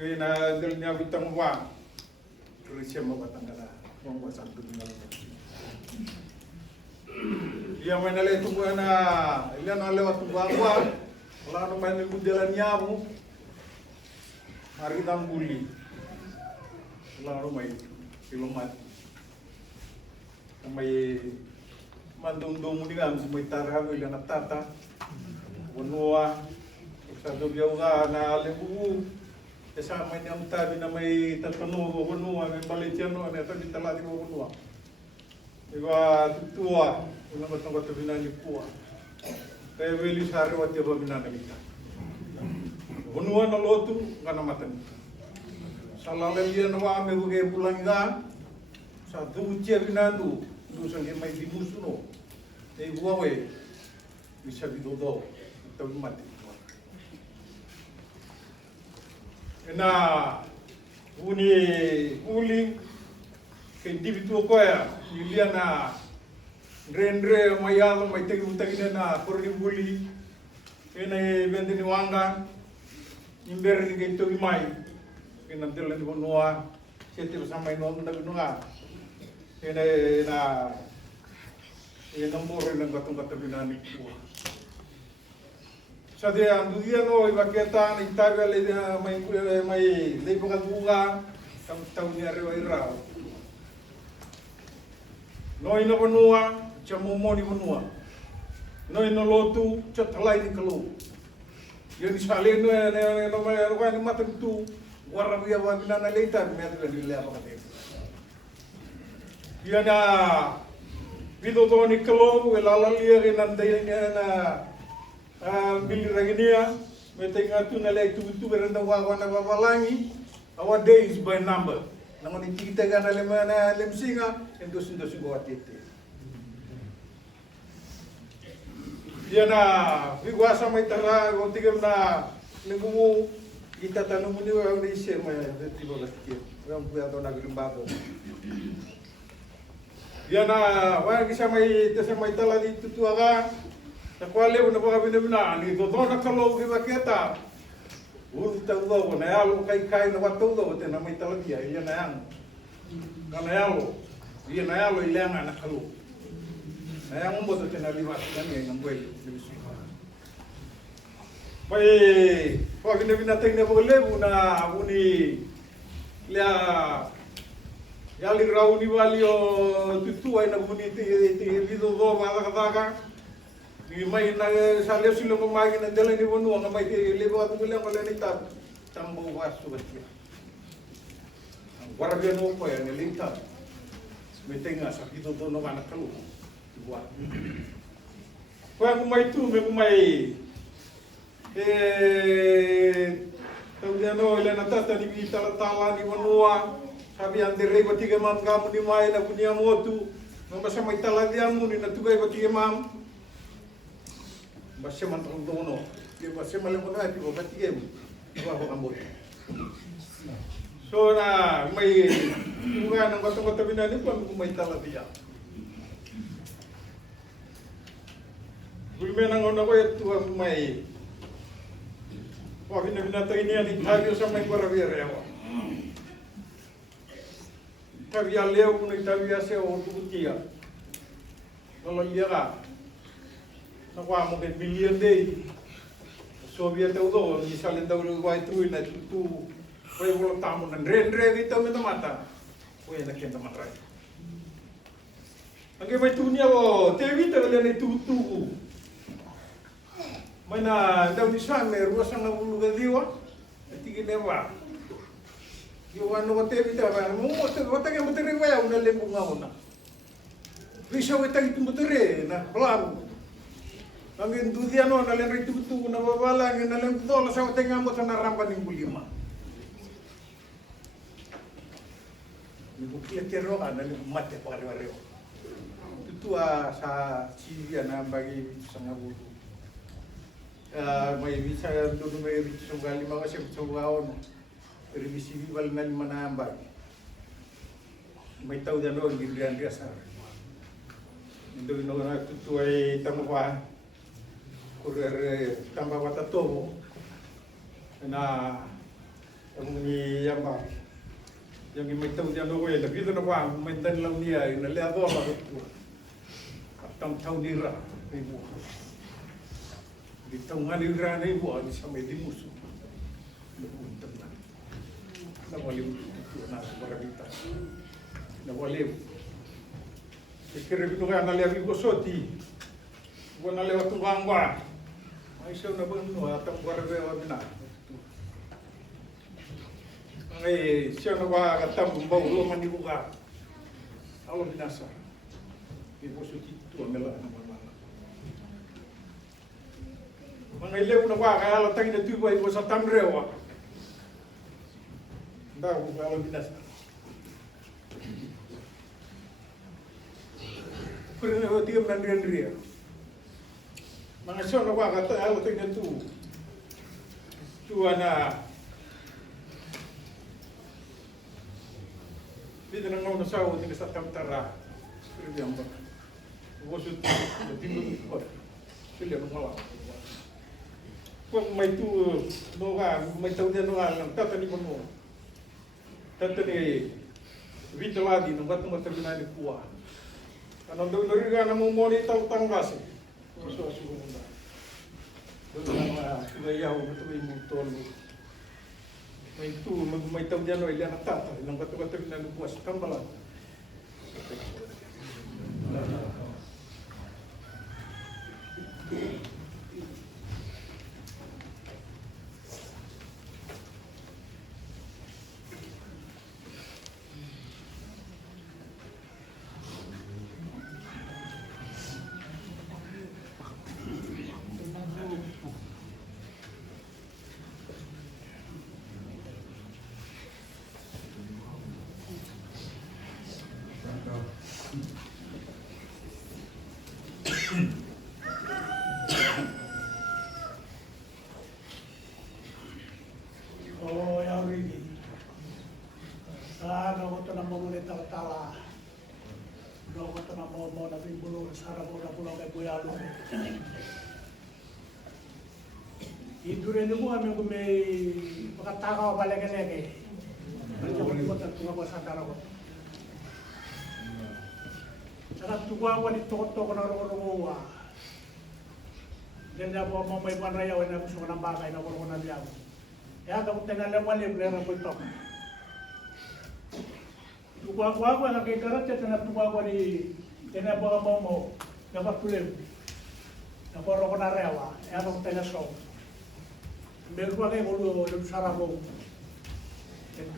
Ina delnya bitang wa. Risya mo patangala. Mo wasan dunia. Ia menale tu na ile na lewat tu wa. Wala no main budelan nyamu. Hari tambuli. Wala no main kilomat. May mandung-dung ni kami may tarha ko ilang natata. Unua sa dubyaw nga na alibu. Kasama niya ang tabi na may tatano ko unua, may balitiano na ito di talati ko unua. Iba tutua, ulang batang bato binanipua. Kaya wili sari wati ba binanagita. Unua na lotu nga namatan. Sa lalalian na wame huwag pulang nga. Sa ducia binandu. Dusang may dimuso no. Ay buwawe. Bisa bidodo. Ito mati. Na uli kay dibito ko ya. Yulia na rendre mayalo may tagutagina na porli Kena bende ni wanga. Imber ni kay to imay. Kena dela ni bonua. Sete sama ino nagnuga. Kena na nomor ng batong binani ko. Sa dia anduia no ibaketa ni tabi ale may lepo bunga taw niya rewa. No ina bonua, chamomo ni bonua. No ina lotu, chatalay ni kalu. Yan isali no may ni matutu. Warang dia wa binana leita medra ni lea bakate. Yana bidodo ni kalu welalalia rinandai na bili raginia metenga tu na lei tu berenda wa na babalangi our days by number. Namun kita kan lemana lemsinga endos go atete. Yana bigwasa mai tara gotigem na lengumu kita tanam muni wa ni sema tibo gaskiya. Ram puya to na grimbado. Yana wa kisa mai tesa mai tala di tutuaga. Takwale una baka binabina ni dodona kalau ki baketa. Urta udo na yalo kai na watu udo te na mai tala dia ia na yang. Kana yalo. Ia na yalo ilenga na kalu. Na yang umbo te na liwat kan yang ngoi. Pai pa binabina te ne bolebu na uni la yali rauni walio tutua ina buni te vido do vaga ni mai na sale silo ko mai na dele ni bonu nga mai lebo atu bilang wala ni tab tambo wasu batia wara bien mo ko ya ni linta metenga sa kito to no kana kalu buat ko aku mai tu me mai taudiano ile na tata ni tala ni bonua sabi andere ko tiga mam kamu ni mai na punya motu masa mai tala diamu ni na tugai ko tiga mam Basya man tong dono, dia basya malam mana ti bobat game, apa kambot. So na may bunga ng kota-kota binani pa may tala dia. Gulme nang ona ko ito may wag na binato ini ani tabi sa may kwarabirewa. Tabi aleo kun tabi ase o tutia. Kalau dia Nakuha mo kay billion day. Soviet daw misalnya daw luway tuwi na tu kaya wala tamo ng rendre dito may mata. Kaya nakita matray. Ang may tunya ko, tewi talaga na tutu. May na daw di sa may ruwas ang nabulugan diwa. Tigil ewa. Yung ano ko tewi talaga, watag yung matari waya, unalim ko nga una. Bisa watag itong matari na klaro. Ang entusiano na len ritutu na babala na len tola sa tenga mo sa narampan ng bulima. Ni bukia kero na len mate pa reo. tua sa siya na bagi sa ngabuto. May bisa doon may bisa gali mga siyang revisi wal na manambag. May tao dyan doon gilian dia sa. Ito no na tutuay tamuha kurer tambah wata tomo na ang yamba yang may tao dyan doon eh labi na ba may dan lang niya na leado ba at tao nira ibu di tao nga nira na ibu ang sa may limuso lumuntan na waliw na barabita na waliw kira gitu kan nalia bigo soti bukan nalia waktu bangwa ai seu na bang no atang barbe wa bina ai seu na ba katam bau lo mandi buka alo binasa bigo soti tu amela na mala mangai leu na ba ka alo tangi tu ba ibo sa tamrewa nda buka alo binasa Pernah waktu dia menandiri mga siya na kata ako tingnan tu ana Dito nang nauna sa ako sa tamtara Sila ba Wasut Tingnan ko Sila nang wala Kung may tu may tao niya nung tatani mo mo Tatani Vitaladi nung batong matabina ni kuwa Anong doon nariga na mumonitaw tanggas eh. Masuasu ko muna. Doon na sugayaw, matuloy mong tono. May taw dyan o ilan ang tata. Ilang katu-katu na lubuas. Tambalan. Oh, ya Rigi. Sana ko na mamulit ang tala. Doon ko na mo na bibulo sa rabo na pulang kay Kuya Lu. Idure ni mo kami kung may makatakaw balik-balik. Nandiyan ko at tunga ko sa tara ko. Saka tuwa ko ni toko na rongo-rongo. Ganda po mo may panrayaw na gusto ko ng bakay na ko na diyan. Ya kamu tengah lewat lera putok. Tukwa kwa na kay karat tena tukwa kwa ni tena bawa mo dapat tulim. Na poro ko na rewa. Ya kamu tengah so. Meru kwa kay bolu lu sarabo.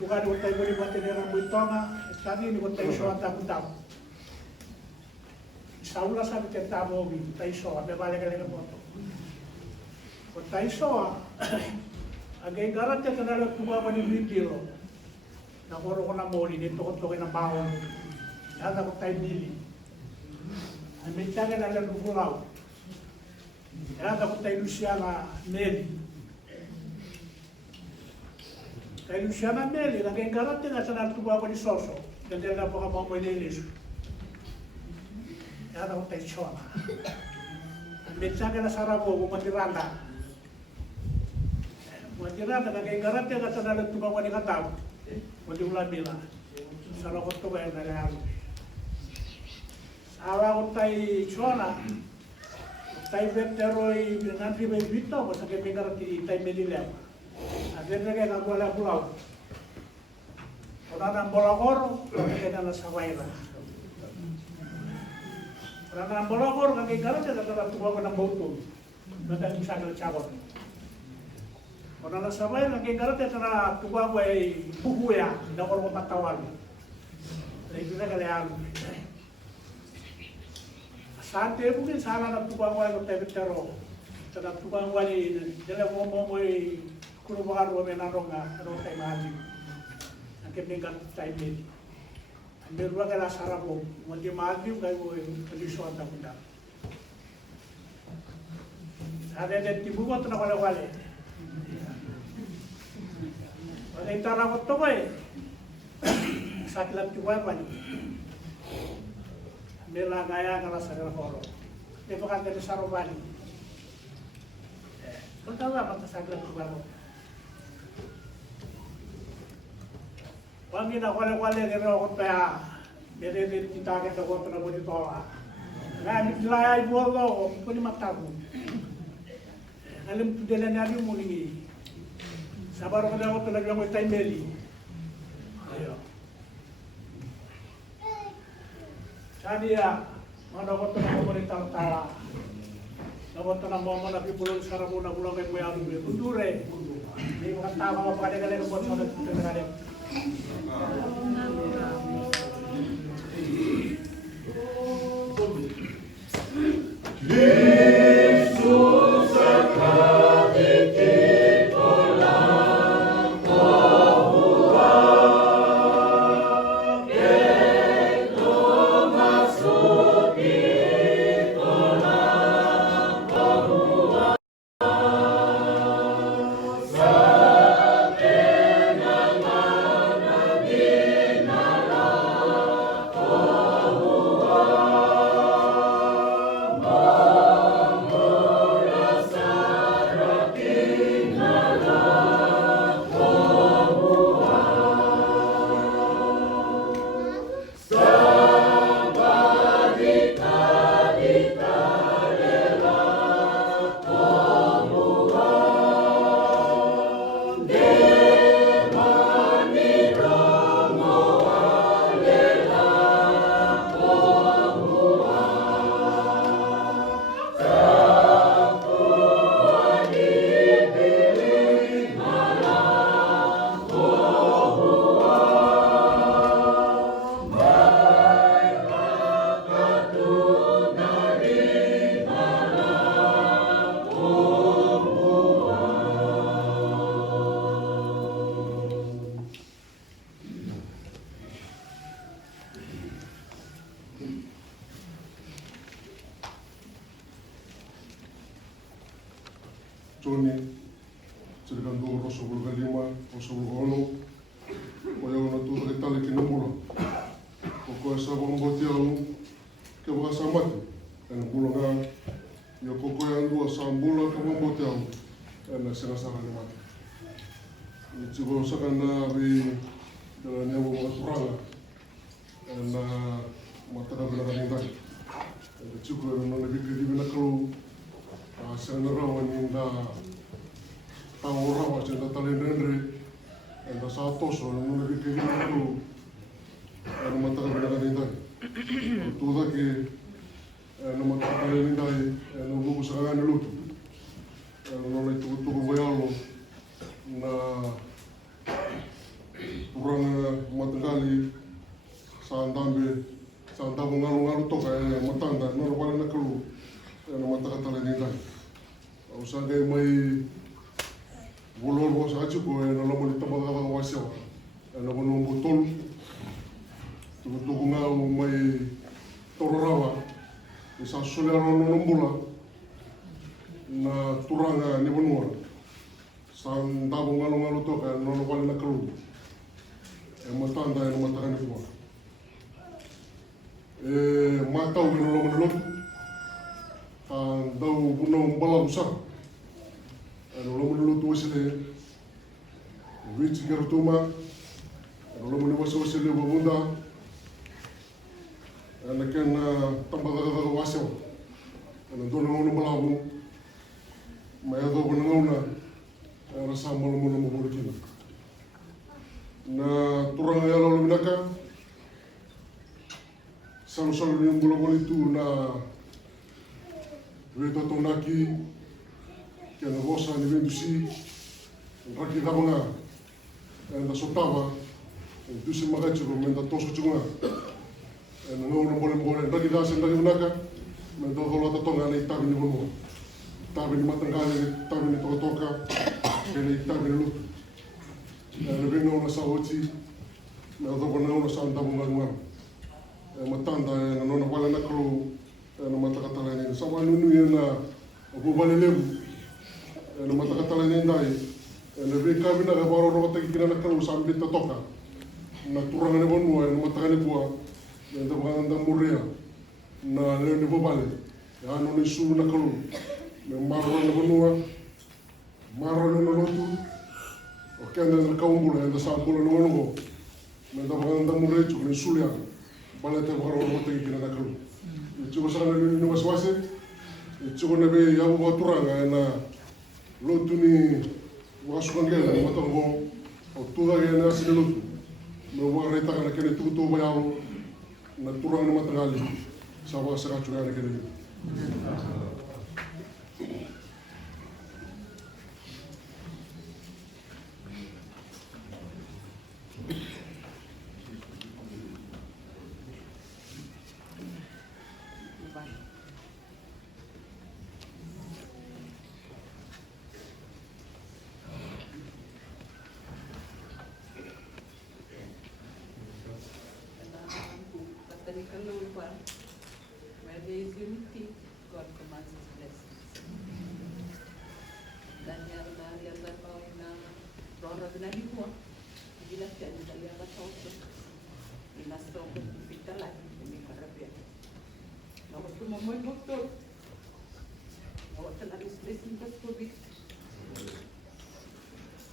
Tukwa do tay boli mate lera putok na tadi ni ko tay so ata putak. Saula sabi tenta mo bi tay so abe bale kale ko. Ko tay so Agay garat ya tanalo tuwa ni video. Nakoro ko na moli dito ko toke na bawon. Hada ko tay dili. Ay mitanga na lang bulaw. Hada ko tay Luciana Meli. Tay Luciana Meli agay garat ya tanalo tuwa ni Soso. Dende na po ka mo nilis. Hada ko tay Chona. Mitanga na sarabo ko matiranda. Matira na kay garat ya kata dalam tukang wani kataw. Wali ulan bila. Sala ko to kay na real. Sala ko tay Chona. Tay veteroi nanti be bito ko sa kay garat ti tay medilem. Aden na kay na bola pulau. Ora na bola kor kay na sa waira. Ora na bola kor kay garat ya kata dalam tukang wani boto. Nada ni sa chabot. Orang na sabay lagi garat ya tara tuwa way buhuya na ko matawan. Lagi na kalayan. Sante bukin sana na tuwa way ko tayo tero. Tara tuwa way dala mo way kuno bakar wo menarong nga ro tay maji. Ang kemeng tayo med. Berua kala sarabo, mandi mandi kai mo liso anta bunda. Ada de tibu ko tuna wale. Wala itara ko to bay. Saklat tuwa pa ni. Mela gaya kala sarabo horo. De pakan de sarobani. Pertama apa saklat tuwa ko. Wangi na wale de ro ko pa. Bede kita ke to ko na bodi tola. Na mi dilaya ibu lo ko ni matabu. Alam tu dela na ri mo ni. Sabar ko na ko to laglang ko taimeli. Ayo. Sadia mana ko to na ko ni tala. Na ko to na mo na pipulong saramo na bulang kay kuya mo. Kundure. Ni ko tama pa kada kada ko so na kada. Johnny, cerita dua orang sebelum kelima, sebelum ono, orang orang tu kita lagi nombor. Pokok sabang botiang, kebuka samat, dan bulan ya pokok yang dua sambula kebun botiang, dan senang sangat lemah. Jika sekarang nabi dalam yang bukan suranga, dan mata dah benar yang tadi. Jika orang nabi kerja benar kalau senang rawan yang dah tahu rawan cerita talent and satu soal nabi kerja benar kalau orang mata dah benar yang tadi. Tu dah ke nama talent yang tadi, nama buku sekarang dulu. Nama itu tu bayar na orang matgali sandambe ngalu toka matanda no wala nakalu na matakatala ni dai usanga mai bolor bo sa chuko na lomo ni tamaga ga wasya na bono botol tu ngau mai tororawa isa sulero no nombula na turanga ni bonua sang tabu ngalu toka no wala nakalu matanda na matakan ni ko matau ni lomo lot dau bunong bala usah lomo lot wasile wichi gertuma lomo ni wasile babunda anakan tambaga wasyo ana dono ngono balabu maya do bunongona rasa molo burkina na turang ya lalu binaka selalu yang bola itu na veto tonaki que na vossa ni vendusi raki da bona na sotava dusi magacho menda toso chunga na no bola raki da sen raki binaka menda dola ta tonga na itabi ni bono tabi ni matangale tabi ni toka que ni tabi ni lu na vino na sauti na do bona na santa bunga matanda na nona wala na kalo na matakatala ni sa wanu ni na obubale lebu na matakatala ni dai na be kabina ga baro ro ta kina na kalo sambil toka na turanga ne bonu na matakane bua na da banga muria na le ne bobale ya no ni su na kalo me maro na bonu maro na lotu o kenda na kaumbula na sambula no no me da banga muria tu ni sulia bala te baro ro ta kina na kalo Cuba sana ni waswase, cuba nabe ya bu turanga na lotu ni wasukan gela ni matang go, o tura ge na sini lotu, me wa reta kana kene tu tu bayao na turanga ni matangali, sawa saka cuga na kene. Where there is unity, God commands His blessings. Daniel na alianza bao na roho zinalikuwa bila tena alianza sauti inasonga kupita lagi imekaribia na watu mmoja mmoja na watu na blessing kwa COVID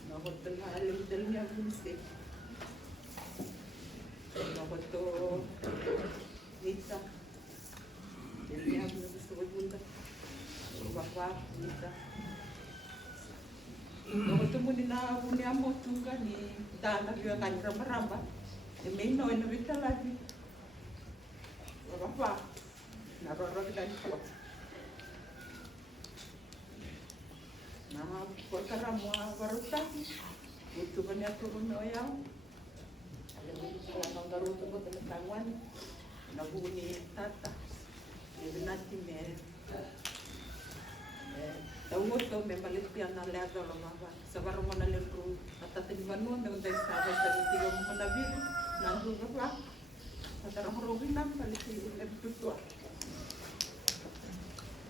na watu na alimdelia mse na watu Nita, jadi aku lebih sebut bunda, bapa Nita. Kalau temu di na punya motu kan ni tanah juga kan ramba-ramba, demi no ini kita lagi. Bapa, naruh kita di pot. Nah, perkara mua baru tadi, itu banyak turun oyang. Ada kalau baru tu buat tangwan. Nabuni tata ibnati me tawo to me palitia na le ado lo mava sabaro mona le pro tata di vanu me unta stava sta tigo mona bi na ru ba tata ro bi na paliti le tutwa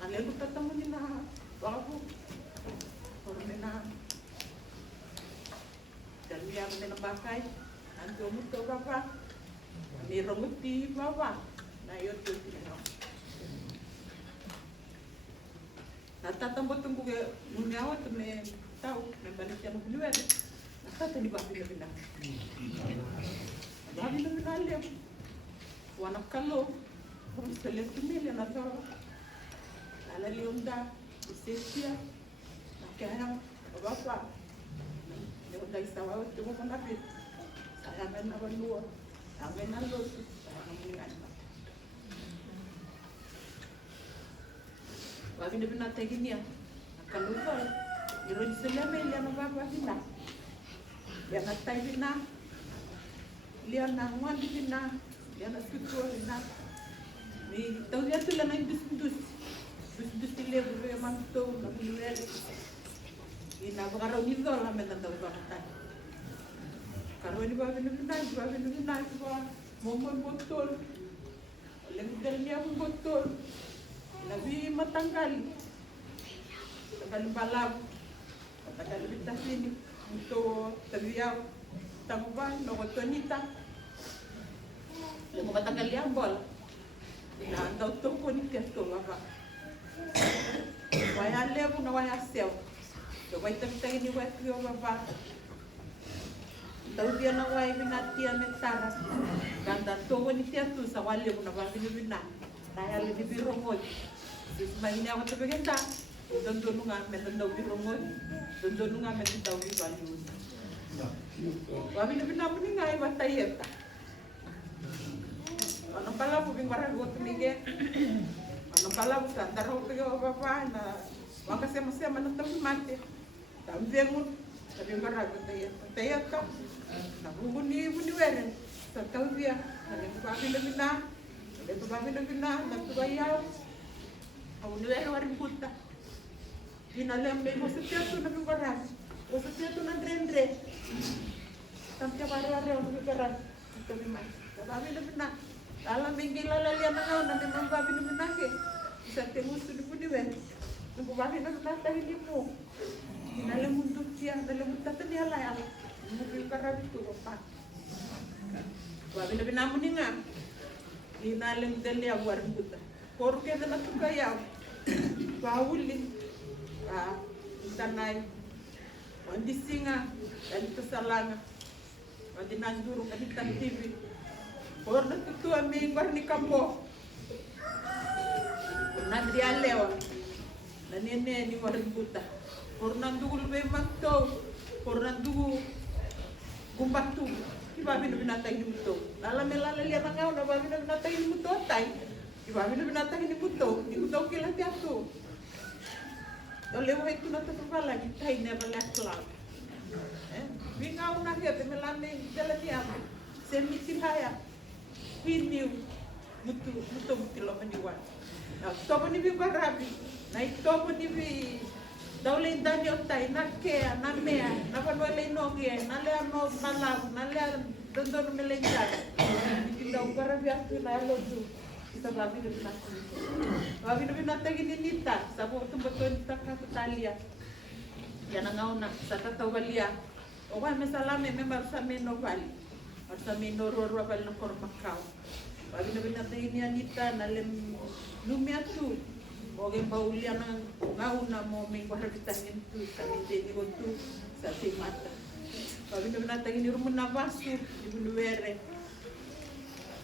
ale lu tata moni na babu ormena dan dia mena pakai anto muto bapa ni romuti baba na yoto tino nata tambo tunggu ke munyawa tu me tahu me balik yang buluan nata tadi babi lebih le wana kalo sele tumile na to ala lionda isesia na kaya baba ne udah isawa tu ko na bit saya men na banua Amen Allah, wagi de bina teginia, akaluva, iro diseleme ile na baba bina, ya na tai bina, ile na ngwandi bina, ya na suku bina, ni tau dia tu la na dus ile bebe manto na buluel, ina bagaro ni dola mena tau baba. Kalau ini bawa bina mau botol, lagi dia pun botol, lebih matangkali, tangkali balap, tangkali bitas ini untuk terlihat tamban, nombor tonita, mau tangkali ambol, nah tahu tu pun itu apa, wayar lebu na wayar sel, coba kita ini wayar kau apa. Tahu dia nak wai bina tia mentara, ganda togo ni tia tu sawali una bini bina, naya le di birongol, dismai ni awat sebegenda, dondonunga mentendau birongol, dondonunga mentendau bibalu. Wabini bina puni ngai batayeta. Anong pala po bing baragot mige, anong pala po sa taro pigo bapa na, waka sema ng tabi mate, tambengun, tabi baragot tayeta. Nabuni weren sa kalvia, ale babi na bina, nagtubayaw. Awuni weren warin puta. Dinalem may mo sa tiyato na bibaran, o sa tiyato na dren. Tamtiya pare-pare o bibaran, ito biman. Babi na bina, Alam mengila lalia nangau na memang babi na menake. Isa tengus tu di ben. Nunggu babi na menata ini mo. Inale mundu tia, inale mutata ni ala ala. Mungkin karabi tu apa. Babi na binamu ni nga. Inale mudali awar buta. Koru kaya na tukaya. Paulin. Tanay. Wandi singa, dan kesalanga. Wandi nanduru kami tan TV. Orang tutua mingguar ni kampo. Nandri alewa. Na nene ni warin buta. Orang nandugu lebih mantau. Orang nandugu gumbatu. Ibabi na binatang ni muto. Lala melala liya ngau na babi na binatang ni muto tay. Ibabi na binatang ni muto. Ni muto kila tiato. Lewa itu nanti terpala kita ini adalah kelak. Bingau nak ya temelame jalan dia. Semitin haya. Hiniu mutu lo menjual. Nah, topo ni biar rabi. Nah, topo ni bi. Daulin dani otai nakea namea. Napan wale nogie. Nalea no malam. Nalea dondon melenjar. Kita ukara biar tu nalo tu. Kita babi na binatang. Babi na binatang ini nita. Sabo tu betul nita kakutalia. Yan ang na sa tatawalia. O kaya mesalame memang sa menovali. At sa menororo bal ng kormakao. Babi na binatang ini nita nalem lumiatu. O kaya paulia ng ngau na mo may waharabitan tu sa hindi tu sa timata. Babi na binatang ini rumun na basu. Ibunuere.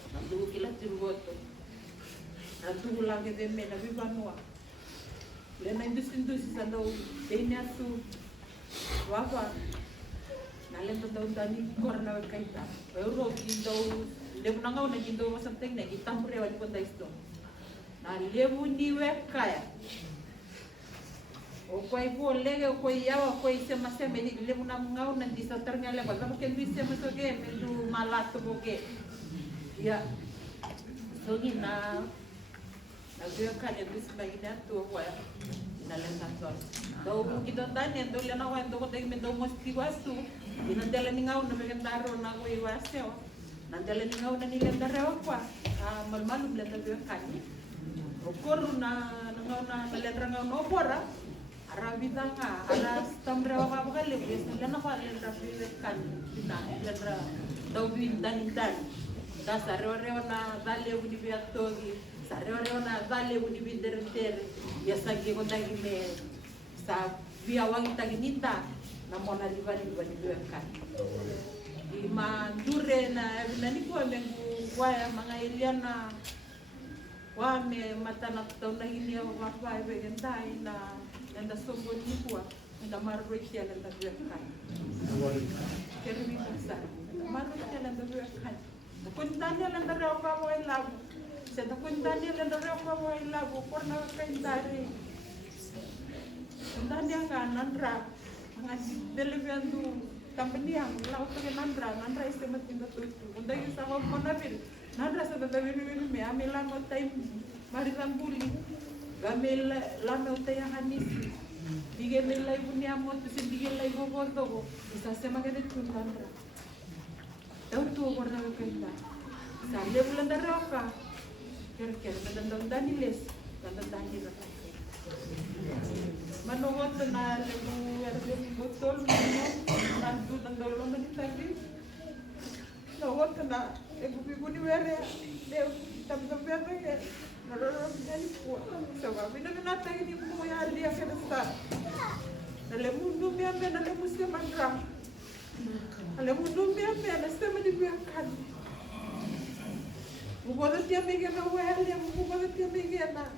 Nandugo kila tirugoto. Nandugo lagi deme na bibanua. Lena indus-indus sa daw dene asu. Wawa. Nalem daw tani korna kaita. Euro gindo lebu nangau na gindo masanteng na gitampure wali konda isto. Na lebu niwe kaya. O kwai bo lege o kwai yawa kwai sema sema ni lebu nangau na disa terngale ba kama ken bise masoge mendu malato boge. Ya. Sogi na agak kan yang bisa bagi tu apa ya, nalentan soal. Tahu kita tanya, tahu lihat awak tahu kita ingin tahu mesti wastu. Nanti jalan ngau na mereka taruh nak wei wasel. Nanti jalan ngau na nilai taruh apa? Malu-malu belajar dia kan. Ukur na ngau na belajar ngau nopora. Arabi tanga, ada stambre apa kali biasa. Lihat apa lihat rapi kan. Kita lihat tahu bintan. Dasar rewa na dale budi biatogi. Sareo na vale uni binder ya sagi ko tagi me sa via wangi tagi nita na mona libani kan di mandure na nani ko mengu waya mga iliana wa me mata na tau na ini wa wa be gentai na nda sombo ni ko nda marro kia nda kan kermi sa marro kia nda kan kun tanya nda ra wa wa labu saya takut tadi ada orang bawa lagu pernah kain dari, tadi angkat nandra, ngaji delivery tu company yang laut tu nandra istimewa tinggal tu, untuk itu sama mana bil, nandra sudah tahu ini me, amilan otai mari rambuli, gamel lama otai yang hanis, digel lagi punya amot, digel lagi bawa tu, bisa semakin itu nandra, tahu tu pernah kain dari, saya bulan darah kira-kira tentang daniles tentang daniel manungot na lebu erbe botol nandu nandolo na tadi nawat na lebu biguni were de tam were naroro dani po so babi na natay ni mo ya dia kedesta na lebu ndu mi ambe na lebu se mandra lebu ndu mi ambe na se mani biakan Bukan dia mikir na well, bukan dia mikir na.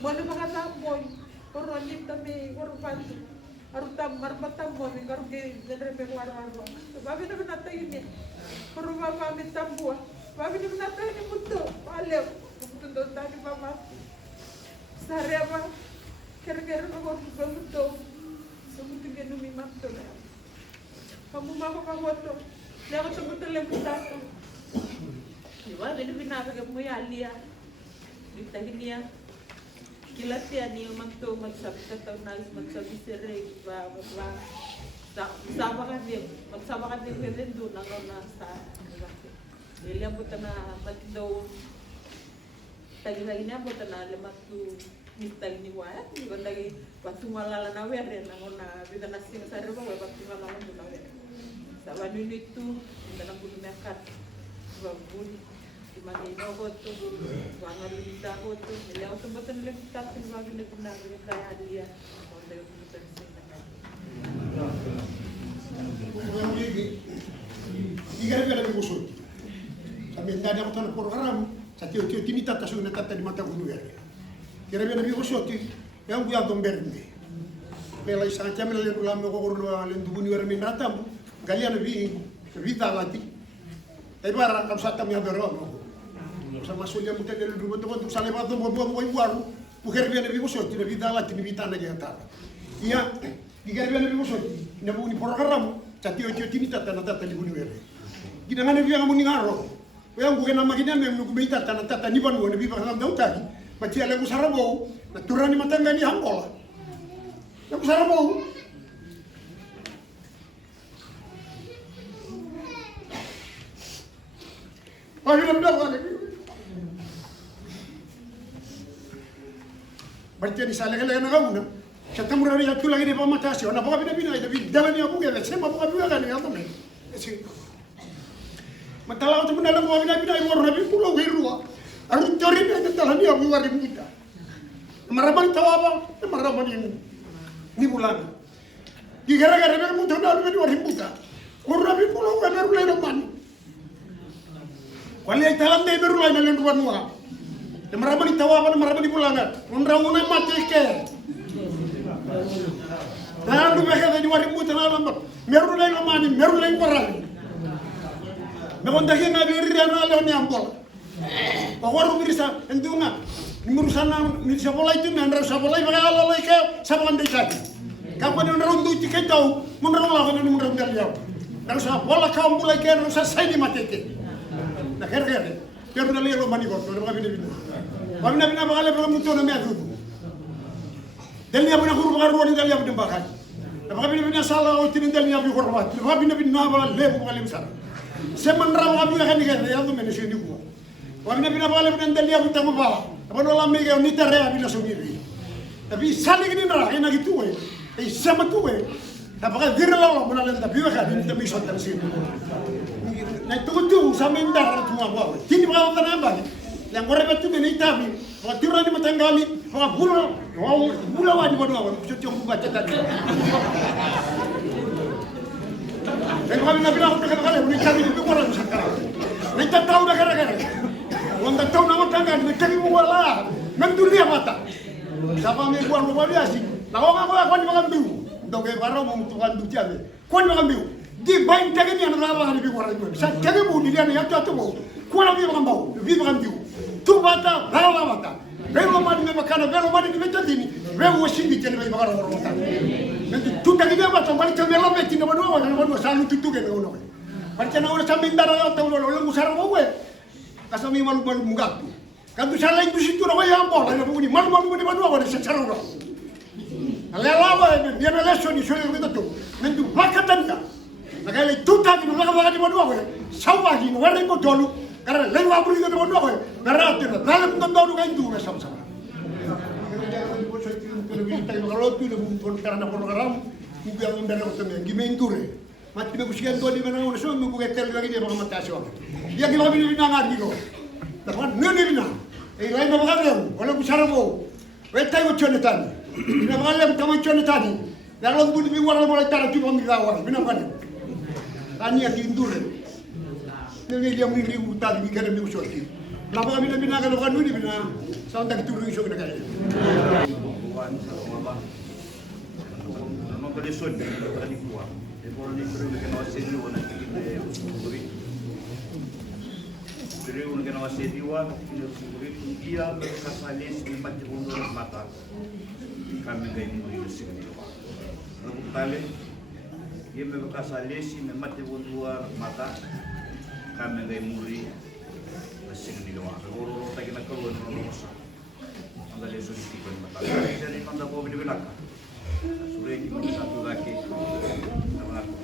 Mana makasam boy, orang ni tapi orang pasti, orang tamar batam boy, orang ke genre pemuar arbo. Babi na benata ini, orang bapa minta buah, babi na benata ini mutu, palem, mutu dosa di bapa. Sehari apa, kira-kira orang begitu, mutu genu mimam tu lah. Kamu mau kamu tu, jangan sebut lagi satu. Iwa beli bina bagi muya alia, kita ini ya, kilat ya ni mantu magsabta tahu nais magsabi sere ba sama kan dia kaya do nang na sa Ele ambutana matindo tagi-tagi ni ambutana le matu mitagi ni waya ni bandagi patungalala na were na ngona vida na singa sare ba patungalala na were. Sawa ni itu ndana bulu mekat. Babun di mana ino goto wangan lita goto ele auto-auto le kita tin bagi ne benar le kaya dia. Onda butan Igara be musuh. Kami nggak ada kotoran program. Satu tini tata sudah tata di mata gunung ya. Kira be nabi musuh tu yang gua domber ni. Pela isang jam le ulam ko ko le duguni wer min ratam. Galian bi vida lati. Ibara kam sata mi abero. Sama sulia muta le dulu tu salebato mo waru. Buker be nabi musuh tu vida lati ni vida na jata. Iya, igara be nabi musuh. Nabu ni program. Satu tini tata na tata di gunung wer. Gina ngane biang muni ngaro. Yang bukan nama kita memang kumita tanah ni banu ni biang dalam daun tadi. Macam ada usarabo, naturani matangga ni hambola. Yang usarabo. Ayo nak lagi. Berarti ni salah kalau nak kamu na. Kita murah ya tu lagi ni pamatasi. Orang apa bina tapi dalam ni aku kita semua apa bina kan ni apa ni. Matalau tu benar mau bina ibu orang pulau Herua. Aku cari ni dalam ni aku warim kita. Maraban tahu apa? Maraban ni bulan. Di gara-gara dia muda dah lebih warim kita. Orang pulau Herua lain mana? Kalau yang dalam dia baru lain lain ruan muka. Maraban tahu apa? Maraban di bulan. Orang mana mati ke? Nah, tu mereka tadi warim kita dalam. Meru lain mana? Meru lain orang. Memang dah yang ada di dalam alam ni ampol. Bahawa mirisa entuna, mirusana mirisa bola itu menandra sabola itu kalau lagi ke sabuan dekat. Kapan yang orang tu tiket tahu, menurut lah kan menurut dia. Dan sabola kau mulai ke rusa saya di mata ke. Nak kerja. Biar dah lihat mani bos, orang kami ni. Kami nak bina bakal berapa muncul nama itu. Dan dia punya guru baru ni dia punya bakal. Kami bina salah itu ni dia punya hormat. Kami bina bakal lebu kali besar. Sementara kami akan dikat, ya tu manusia ni gua. Kami nak bina balik bina dia kita apa? Apa orang mereka ni teraya bina sendiri. Tapi saling ni nak, enak itu sama tu Apakah diri lah bina lain tapi mereka ni tak bisa tersini. Nah tu sama indar semua apa? Kini berapa tanah apa? Yang orang itu ni tapi, waktu orang ni matanggali, orang bulan wajib berdua, cuci baca tadi. Dan kami nak bilang kita kali ini cari itu orang sekarang. Kita tahu dah gara-gara. Orang tak tahu nama tangga, kita cari muala. Mendunia mata. Siapa yang buat lupa dia sih? Nah orang aku ni makan biu. Untuk ke baru membutuhkan duit aja. Kau ni makan biu. Di bank cari ni anak lama ni biu orang itu. Saya cari biu ni dia ni yang tu mau. Kau lagi makan bau, biu makan biu. Tu mata, lama mata. Belo mandi ni makan, belo mandi ni macam ni. Belo washing ni jadi makan orang mata. Nanti tu tak dia macam balik ke dalam mesin nama dua selalu tutup ke orang. Macam orang sambil darah atau orang musara bawa. Kasami malu-malu munggah tu. Kan tu salah itu situ orang yang apa? Lain apa ni? Malu-malu ni mana orang secara orang. Lelawa dia nak lesson ni soal kita tu. Nanti bakatan dia. Nakala itu tak ni nak di mana orang. Sawah ni orang yang dulu. Karena lewat beri kita mana orang. Karena tu dalam tentang orang itu sama-sama. Kalau tu dia bukan karena program, mungkin yang dari utama, gimana itu? Mati berkusian tu di mana orang semua mungkin ketel lagi dia makan mati asal. Yang kita bina bina ngari ko, tapi ni bina. Lain apa kau? Kalau besar mau, wetai macam ni tadi. Bina malam tamu macam ni tadi. Kalau budi biwara boleh tarik tu pun biwara. Bina mana? Tanya kintur. Ni dia mungkin utang di kerana musuh tu. Kenapa kami bina kalau kan ni bina? Sampai kita turun isu kena kaya. Non per adesso di qua e poi di quello che non si dice una uno che non si dice dia berkasalis di mati undur mata kami gay mo yung siguro lalu tali dia berkasalis di mati undur mata kami gay muri siguro kalau tak nak kawan orang anda leso di tipe mata jadi anda bawa di belakang sudah ini satu lagi nama aku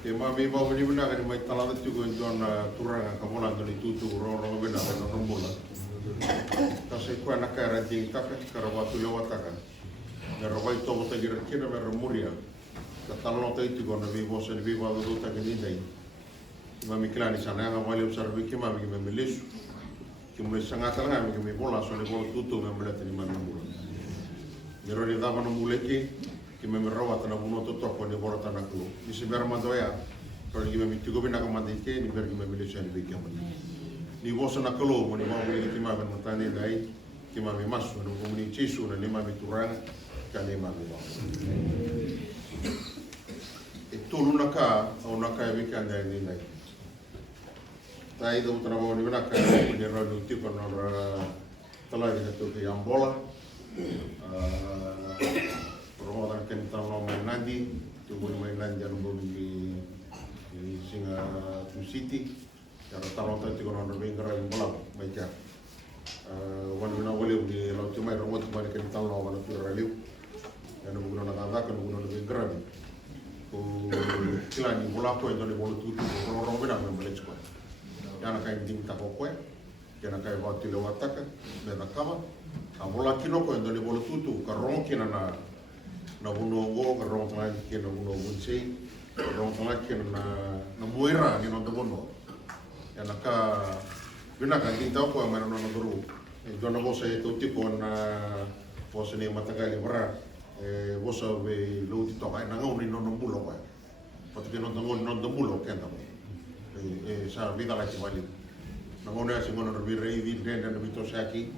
Ke mami mau ni benda kan mai talada tu ko dona turanga kamola ni tutu ro benda kan nombula. Ta se ko na kara di ta ka watu lewata kan. Na rovai to ta gira kina me romuria. Ta talano ta itu ko na vivo se vivo do ta ke ni dai. Mami klani sana nga wale observe ki mami me melesu. Ki mo sangata nga mi me bola so le bola tutu me melete ni mami mula. Nero ni dava no muleki ki me rawa tana buno to toko ni bola tana ku. Ni se ber mandoya. Ko ni me tigo bina ka mandike ni ber ki me melesu ni be ki amani. Ni vosa na kalo mo ni mau ki mami matane dai ki mami masu no mo ni chisu na ni mami turanga ka ni mami ba. E tolu na ka o na ka e ka ndai ni dai. Tai do trabalho ni bena ka ni ro ni tipo no tala ni to ki ambola ro da ken talo mai nandi tu bo mai nandi anu bo ni singa tu city ya talo ta ti kono no vengra ambola mai ka wan na wole ni lo tu mai ro mo tu mai ken talo wana tu raliu ya no buno na da ka no buno vengra ko kila ni bola ko ndo ni bolo tu ro bena me melecho yana kai ding ta ko yana kai va ti lo ataka me na kama a bola kino ko ndo le bolo tutu ka ron kina na buno go ka ron ta kina buno bunse ron ta kina na muira ni no bono yana ka bina ka ding ta ko ma no duru e dona bo se to tipo na bo se ne matagali bra e bo so be lo ti to ka na ngoni no bulo ko porque no no bulo kenda sa vida la chivali na ngone asi ngono no birei di dende no mito saki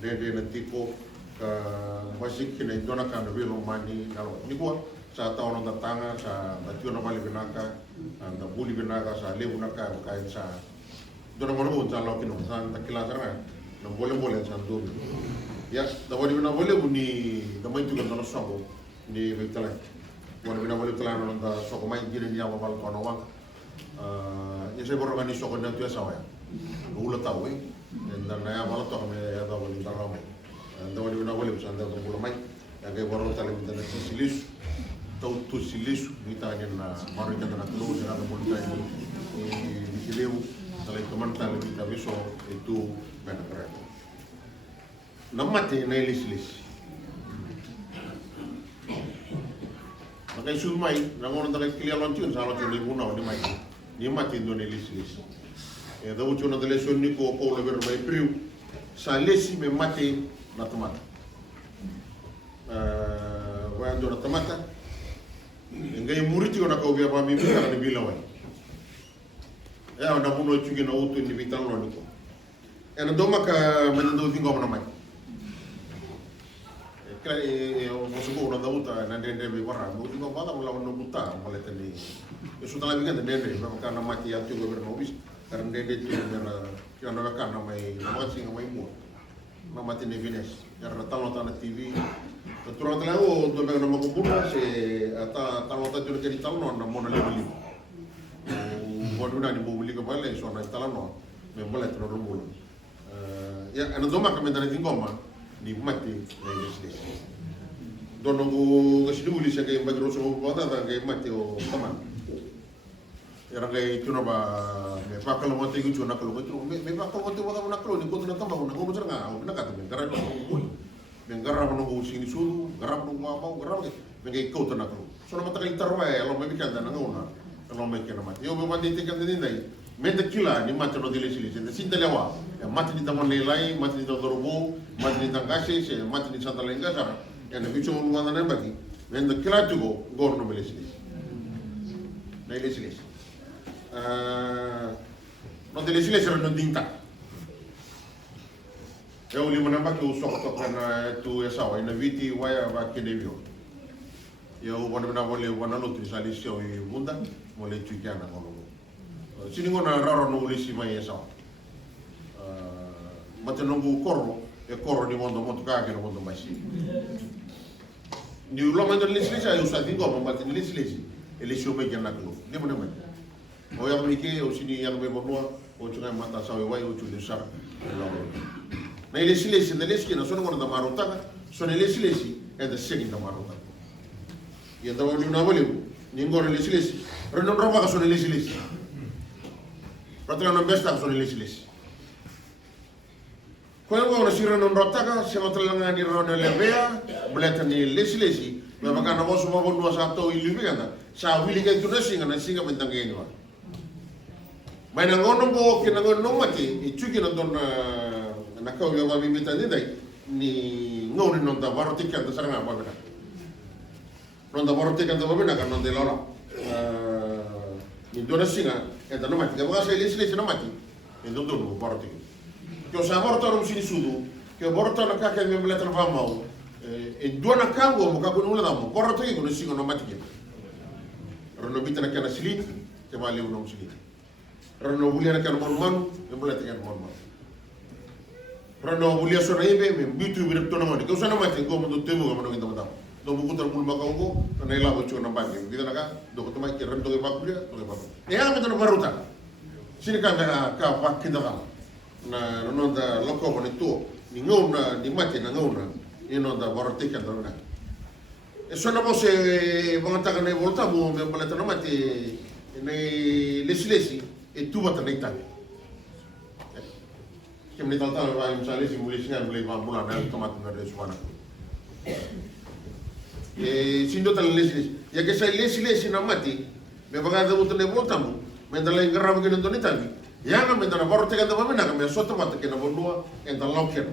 dende na tipo ka basic kina dona ka no bilo mani na lo ni ko sa ta ono da tanga sa da tio no vale binaka anda buli binaka sa lebu na ka sa dona ngono mo sa lo kino sa ta kila sana no boleh sa do ya da wali na boleh buni da mai tuga no so ni betala wala bina boleh tala no da so ko mai gire ni aba bal ko no wang ya se borra ni so ko na tu sa wa ulo tawe dan na ya bala to me ya da wali da rame da wali na wali sa da ko mai ya ke borra tala mi da silis to silis ni ta ni na maro ka na tulo ni na mo ta ni kileu tala ko man tala mi ta viso itu bena kare namate na ilis maka isu mai na ngono tala kilia lontiun sa lontiun ni buna ni mai ni mati do ne ilis e da ucho na dele sonni ko le ver mai priu sa lesi me mate na tomata wa ando na tomata ngai muriti ona ko bia pa mi ka ni bila wai e ona buno chuki na utu ni vital no ni ko e na doma ka mando vingo na mai o mosuko na dauta na dende be bara mo tingo bada mo lawan no buta mo le tani e su tala biga dende ba ka na mati ya tugo ber no bis karena dende ti na ki na ka na mai na mati ngai mo na mati ne vines karena talo ta na tv to tro tala o do be na mo kubuna se ata talo ta juro keri talo na mo na le bili o bona ni mo bili ko bale so na tala no me mo le tro rumbo ya ana doma ka me dana dingoma ni mati na ilis dono go gasduli sa kay magro so bata ta kay mati o taman era kay tuno ba me pakalo mo te gucho na kalo me pakalo mo te wala mo na kalo ni ko na tamba na ko mo nga o na ka me garra no me garra no go sini sulu garra no mama garra me kay ko na kalo so na mata kay tarwa e lo me bikanda na ngona lo me kena mati yo me mandi te kan din dai me te kila ni mati no dile sili se sinta lewa mati ni tamon lelai mati ni dorobo mati ni tangase se mati ni santa lenga sara ya na bicho mo ngana bagi men de kila tugo gorno me lesili na lesili no dile sili sera no dinta eu li mana baki usok to kana tu esawa ina viti waya ba kedevio eu wana na wole wana lo trisalisio e bunda mo le tukiana ngono sini ngona raro no ulisi mai esawa mate nongu korro e korro ni mondo moto ka ke no mondo mai ni ulo mando lesilesi ayo sa dingo ma mate lesilesi e lesio me gena ko ni mo ne mai o ya mi ke o sini ya me bonua o tuna mata sa wai o tu de sar na lesilesi na leski na sono ngona da marota sono lesilesi e da segi da marota ya da wali na wali Ningo lesi. Renon roba ka sone lesi. Patria non besta ka sone lesi. Ko ngo na sira non rota ka se ngotra langa ni rona lebea, beleta ni lesi. Me baka na bosu mo bonua sa to ilibi kana. Sa wili ka tuna singa na singa mentange ni wa. Mai na ngono bo ke na ngono mati, ichuki na don na ka yo ba bimita ni dai ni ngone non da varo tikka da saranga ba bena. Non da varo tikka da ba bena kan non de lora. Ni dona singa e da no mati, ka ba sa lesi na mati. E don don varo tikka. Ke sa varo to sini sudu, ke varo to na ka ke me beleta va mau. E dona kango mo ka ko nula da mo, varo tikka no singa no mati ke. Rono bitana kana silin, ke ba lewu no silin. Rano bulia na kan mon e bulia tikan mon. Rano bulia so raibe me bitu bi to na mon. Ko sana mate ko mo to temu mo ngi tamata. Do bu kutar pul makango na ila bo chona bagi. Bi na ka do ko tama ke ran to ba bulia to ba. E ha me to baruta. Sini ka ka pa kinda ka. Na no da loko mo to ni ngona ni mate na ngona. Ino da barotika do na. E sono mo se volta ka ne volta mo me bulia to na mate nei lesi e tu bata nei tani. Kem ni tanta va misalnya si mulai singan mulai bulan dari tomat dari suana. Sindo tal lesi. Ya ke sai lesi na mati. Me baga da butne voltamu. Me dalla ingarra ke non tani. Ya na me dalla borte ka da me na me sotto mata ke na bonua e dalla locker.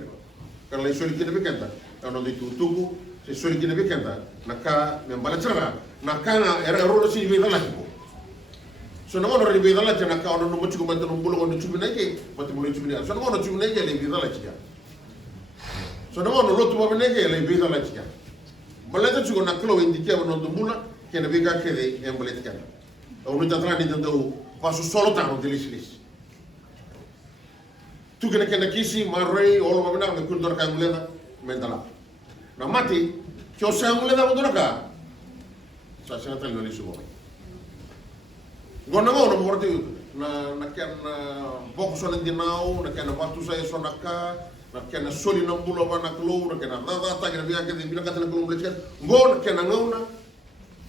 Per le soli che ne bekanta. Ano di tutugu se soli che ne bekanta. Na ka me balachara. Na kana era rolo si vi dalla. Sono ngono ribe dalla tena ka ono mo chugo mantano bulo ono chugo neke mate bulo chugo neke sono ngono chugo neke le bi dalla chiya sono ngono lotu mo neke le bi dalla chiya malata chugo na klo indikia ono dumbula che ne venga che le embolet kan ono tatrani dando passo solo tano delicis tu che ne kisi marrei olo mo na me kundor kan mulena mentala na mati che o sa mulena mo doraka sa sa tal no li subo Gona ngono mo orti na ken bok so ndi nau na ken batu saya so naka na ken soli na bulo bana klo na ken na ta ken biya ken bina katana klo mlechen ngon ken ngona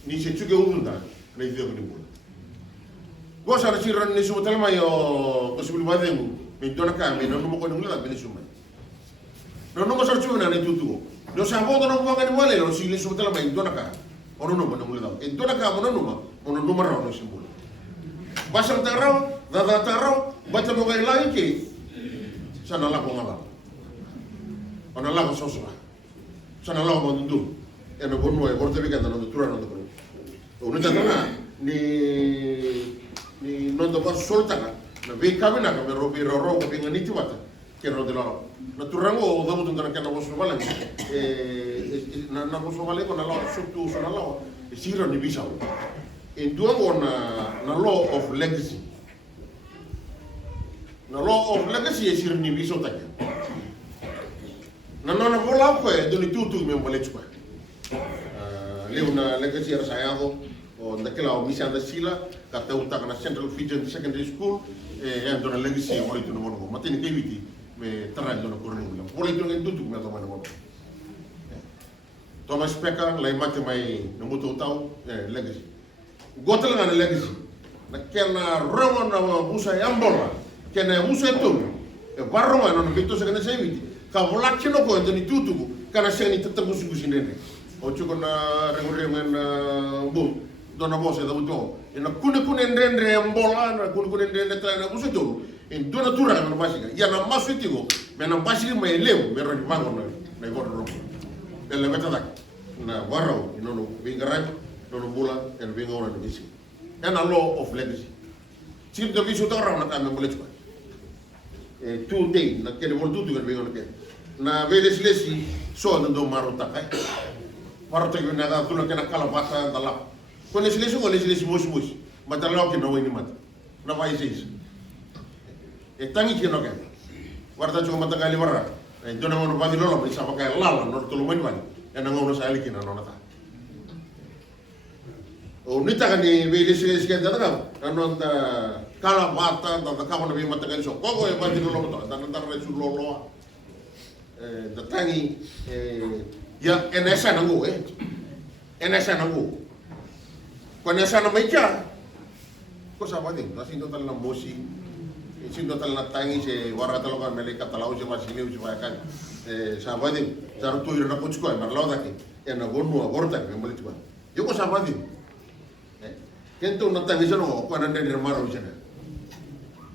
ni se chuge unda na ide ko ni bulo go sa ci ran ni su talma yo possibile ba demu mi dona ka mi non mo ko ngula bene suma non mo sa ci na ne tutu do sa bodo no mo ngani wale lo si le su talma in dona ka ono no mo ngula e dona ka mo no numero no simbolo Basang tarau, dada tarau, baca moga lagi ke, sana lah pengalam, ona lah sosok, sana lah menundur, eno bono e borte bikin tanah turan untuk itu, onu jatana ni nondo pas soltana, na kami nak kami robi roro kami ngani cuma ta, kero de laro, na turango dapat untuk nak kena bos balang, na bos balang ko na law suatu sana law, sihir ni bisa. In doing on na law of legacy. Na law of legacy is here ni biso tanya. Na nona bola ko e doni tutu me mole chwa. Leo na legacy er sayado o daquela o misa da sila ka ta uta na Central Fijian Secondary School e dona legacy o itu no mo matini keviti me tara dona correndo. Bola itu ngen tutu me toma no. Thomas Pekka lai mate mai no muto tau legacy. Gotel ngana legacy na kena rongo na busa yambola kena busa itu e barro ma non bitto se kana seviti ka vola kino ko ndoni tutugo kana seni tatagu sugusindene o chuko na regore men bu dona bose da buto e na kune ndendre yambola na kune ndendre tra na busa to en dona tura na basiga ya na masutigo me na basiga mai lew me ro bango na gordo ro ele meta na barro no vingarai no bula and being on the mission. And a law of legacy. Chief the vision to around the time of 2 days, na kene vol tutu kan being on the na vedes lesi so na do marota kai. Marota ke na tu na kena kalabata da la. Ko lesi mos. Mata la ke no ni mata. Na vai seis. E tangi ke no ke. Warta jo mata kali warra. E dona mo ba di lolo ba sa ba kai lala no to lo mani mani. E na ngono sa ali ke na no na ta. O nita kan ni lesi ke da ka. Non da kala bata da ka mo na mata kan so. Ko e ba di lolo to da na re su lolo. Da tangi ya enesa nangu enesa nangu Kone sana mai kia. Ko sa pati, kasi ito tala na mosi. Sindo tala na tangi se wara tala ka mele katalau se masile usi kan. Sa pati, taru tu ira na kuchko ai marlau dake. Na gonu agorta ke mele tuan. Yo ko sa pati. Kento na tangi sono ko na ndere maro jena.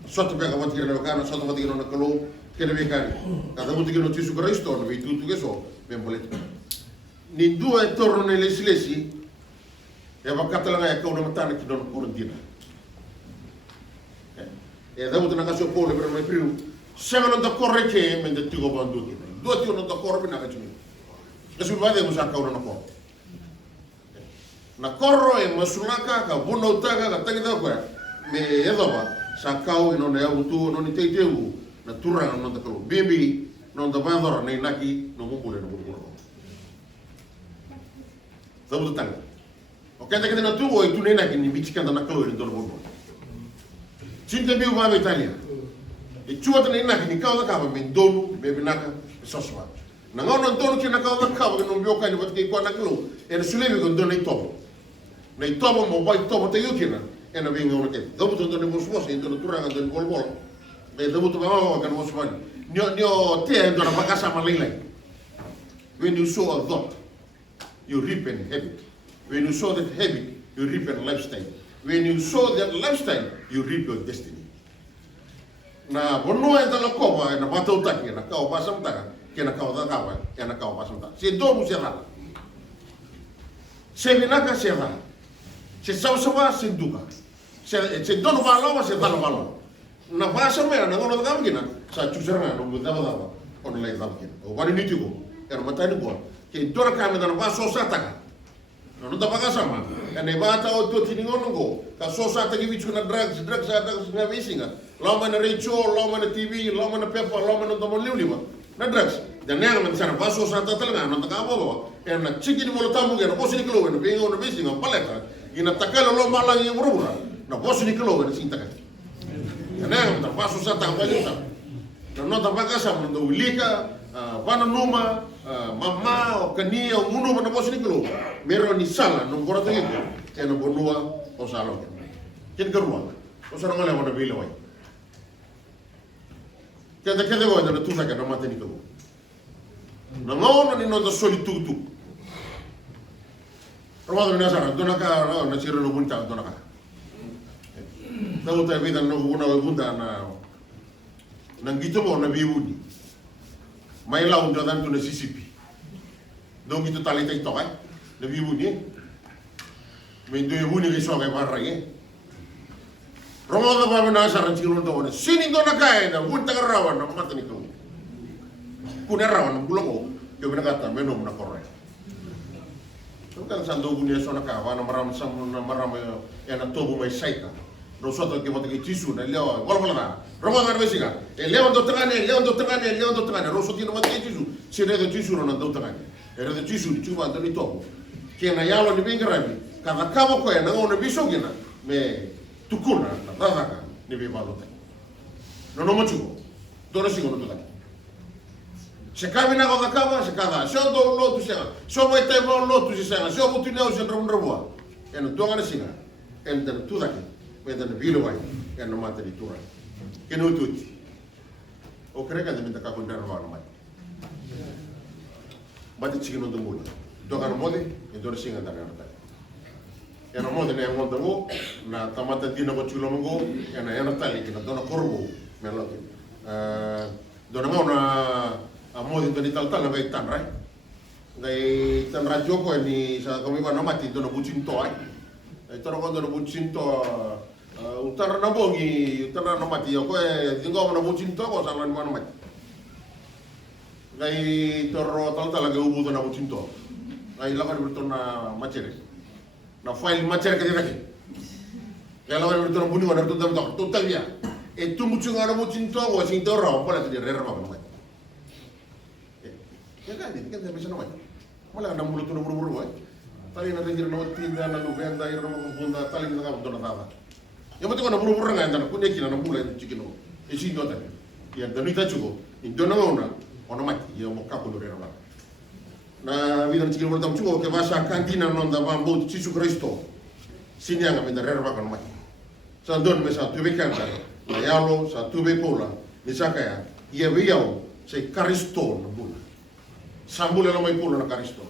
Soto pega wat kira na kana, soto wat kira na kalo, kene be kani. Kada muti kira Gesù Cristo no vitu tu keso, be mele. Ni due torno nelle silesi. E va catalanga e kauna matana ki don quarantina. E da mutu na kaso pole per mai priu. Sema non da corre che men de tigo bandu. Do ti non da corre na kachumi. E sul vade musa kauna na corro. Na corro e masulaka ka bono taga ka tangi da kwa. Me edova sa kau non e avutu non te teu na turra non da kalo. Bimbi non da vandora nei naki no mubule no mubule. Da mutu tanga. O kaya kita na tuwo itu nena kini bichikan na kalo ni dolo bono. Cinta biu ba Italia. E chua tana ina kini kau da kaba men donu be binaka soswa. Na ngono donu kina kau da kaba no bio kani bat ke kwa na kalo. E na sulebi kon donu itobo. Na itobo mo ba itobo te yukina. E na binga ona ke. Dobu ton donu mosmos e donu turanga donu bol. E dobu to ba kan mosman. Nyo te donu bakasa malilai. When you sow a thought, you reap an habit. When you sow that habit, you reap a lifestyle. When you sow that lifestyle, you reap your destiny. Na bonua enta la kova na batau taki na kau basam taka ke na kau taka ke na kau basam taka. Se domu se rala. Se vinaka se rala. Se sausawa se duka. Se donu valawa se danu valawa. Na basam na ngono taka kina sa chusera no mudava dava on lai dava kina. O wani nitigo era matani boa. Ke dora kame na baso sataka. No ta paga sama. Ane bata o to tini ngono go. Ka sosa ta gibi chuna drugs na visinga. Lama na recho, lama na TV, lama na pepa, lama na tomo liulima. Na drugs. Dan yang man sana baso sa ta talanga no ta ka bo. Na chiki ni molo tamu gena bosi ni kilo na bingo na visinga paleta. Ina takalo lo malang yang urura. Na bosi ni kilo na sinta ka. Yang ta baso sa ta paleta. No ta paga sama no ulika, vana numa, mama o kania o munu mana bosi ni kilo. Mero ni sala no korata gitu. Kena bonua o salo. Ken kerua. O sala ngale mana bila wai. Kenda wai na tusa ka na mate ni kilo. Na ngona ni no da soli tu. Romado ni asara dona ka na siro no bunta dona ka. Tahu ta vida no una bunda na ngito mo na biuni. Mai laun jodan tu na sisipi. Dong itu talita itu kan. Lebih bunyi, mendoy bunyi ke soal barang ye. Romo apa mana saran cilon tu orang. Sini tu nak kaya, dah pun tak rawan, nak mati ni tu. Pun rawan, pulau ko, dia benar kata, menom nak korek. Tu kan sandu bunyi soal nak kawan, nak maram yang nak tobu mai saita. Rosoto ke mati ke cisu, nak lewa, wala dah. Romo kan besiga, lewa tu tengah, Rosoto nak mati ke cisu, sini tu cisu nak tu tengah. Era tu cisu, cuma tu ni tobu. Kena yalo ni bingarabi kada kama ko na ngona bisogina me tukuna na dadaka ni be balota no mochu do no sigo no tudaki se kabi na kada kama se kada so do lo tu se so mo te mo lo tu se so mo tu ne o se robo en do ngana singa en den tudaki me den bilo wai en no mata di tura ke no tuti o kreka de minta ka ko ndar wa no mai bati chiki no do mo dokan mode e dor singa da garta ena mode ne mo dango na tamata dina ko chulo mongo ena ena tali kina dona korbo meloti dona ngona a mode to ni tal tal ngai tan rai ngai tan rajo ko ni sa komi ba no mati dona bucinto ai e toro ko dona bucinto utar na bongi utar na mati ko e dingo na bucinto ko sa lan mo mati ngai toro tal tal ngai ubu dona bucinto ay lakan bertona macere na file macere ke dikaki ya lakan bertona buni wana bertona betok total ya itu muncul ngara muncul to wa sing to ro pala tu rera ba no ya kan ini kan bisa no mala na mulu tu no buru wa tali na tenjir no tinda na no benda ira no bunda tali na ka dona tava ya mati ko na buru nga ndana ku neki na mula cikino e sing to tan ya dani ta chugo in dona ona ona mati ya mo ka ko rera ba na vida cikino mo tam chugo ke basa kantina non da bambo Gesù Cristo sini anga menda rerva kan mai sandon me sa tube kanta na yalo sa tube pola ni sakaya ia viau se karisto na bula sambule na mai pola na karisto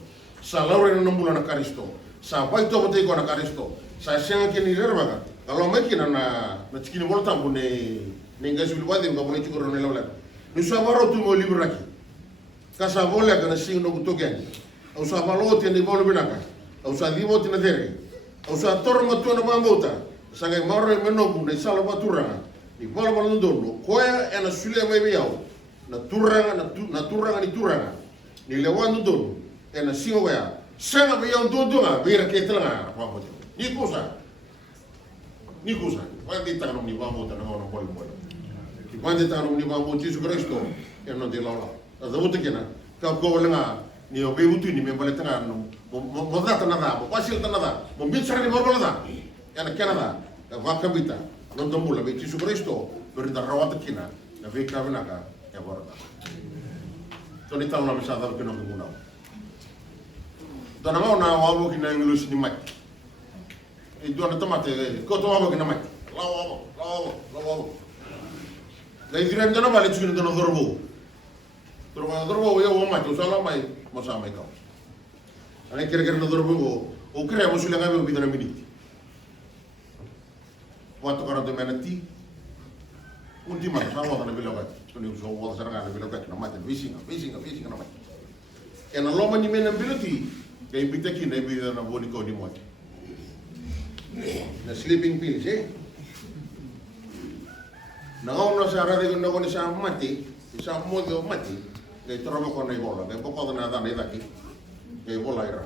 sa laure na bula na karisto sa vai to bote ko na karisto sa senga kini rerva kan kalau mai kina na tikini volta mbune ninga sulu wadi nga mone chikoro na lawla ni sa maro tu mo libra ki ka sa vola kana sing no kutogen au sa malo te ni volo binaka au sa divo te na dere au sa torma tu na mambota sa ngai maro meno bu nei sala baturanga ni volo volo ndono koya ena sule mai biao na turanga ni turanga ni lewando dono ena singo ya sanga biao ndonga bira ke tanga pa mo ni kosa vai di tanong ni mambota na ono bol ki pande tanong ni mambota Yesus Kristo e non de lala da vote kena ka ko lenga ni o bebutu ni membale tanga no mo data na da mo pasil tana da mo bicara ni bola da yana kena da va kabita non dombula be Yesus Kristo per da rawata kina na ve ka venaka e borda to ni tawna be sa da ke no nguna dona na wa mo kina ngulu ni mai e dona tomate ko to wa kina mai lawo lei direm dona vale tsuna dona dorbo yo ma to sala mai mo sa mai ka ane kere no dorbo o crea mo sulle ngabe bidana miniti quanto carato menati ultima sa wa na biloga to ni so wa sa na biloga na mate visinga na mate e na loma ni mena biloti ke imbita ki na bidana boni ko ni mo na sleeping pills na ono sa rade no con sa mati sa modo mati che trovo con i bola che poco da nada daki che bola era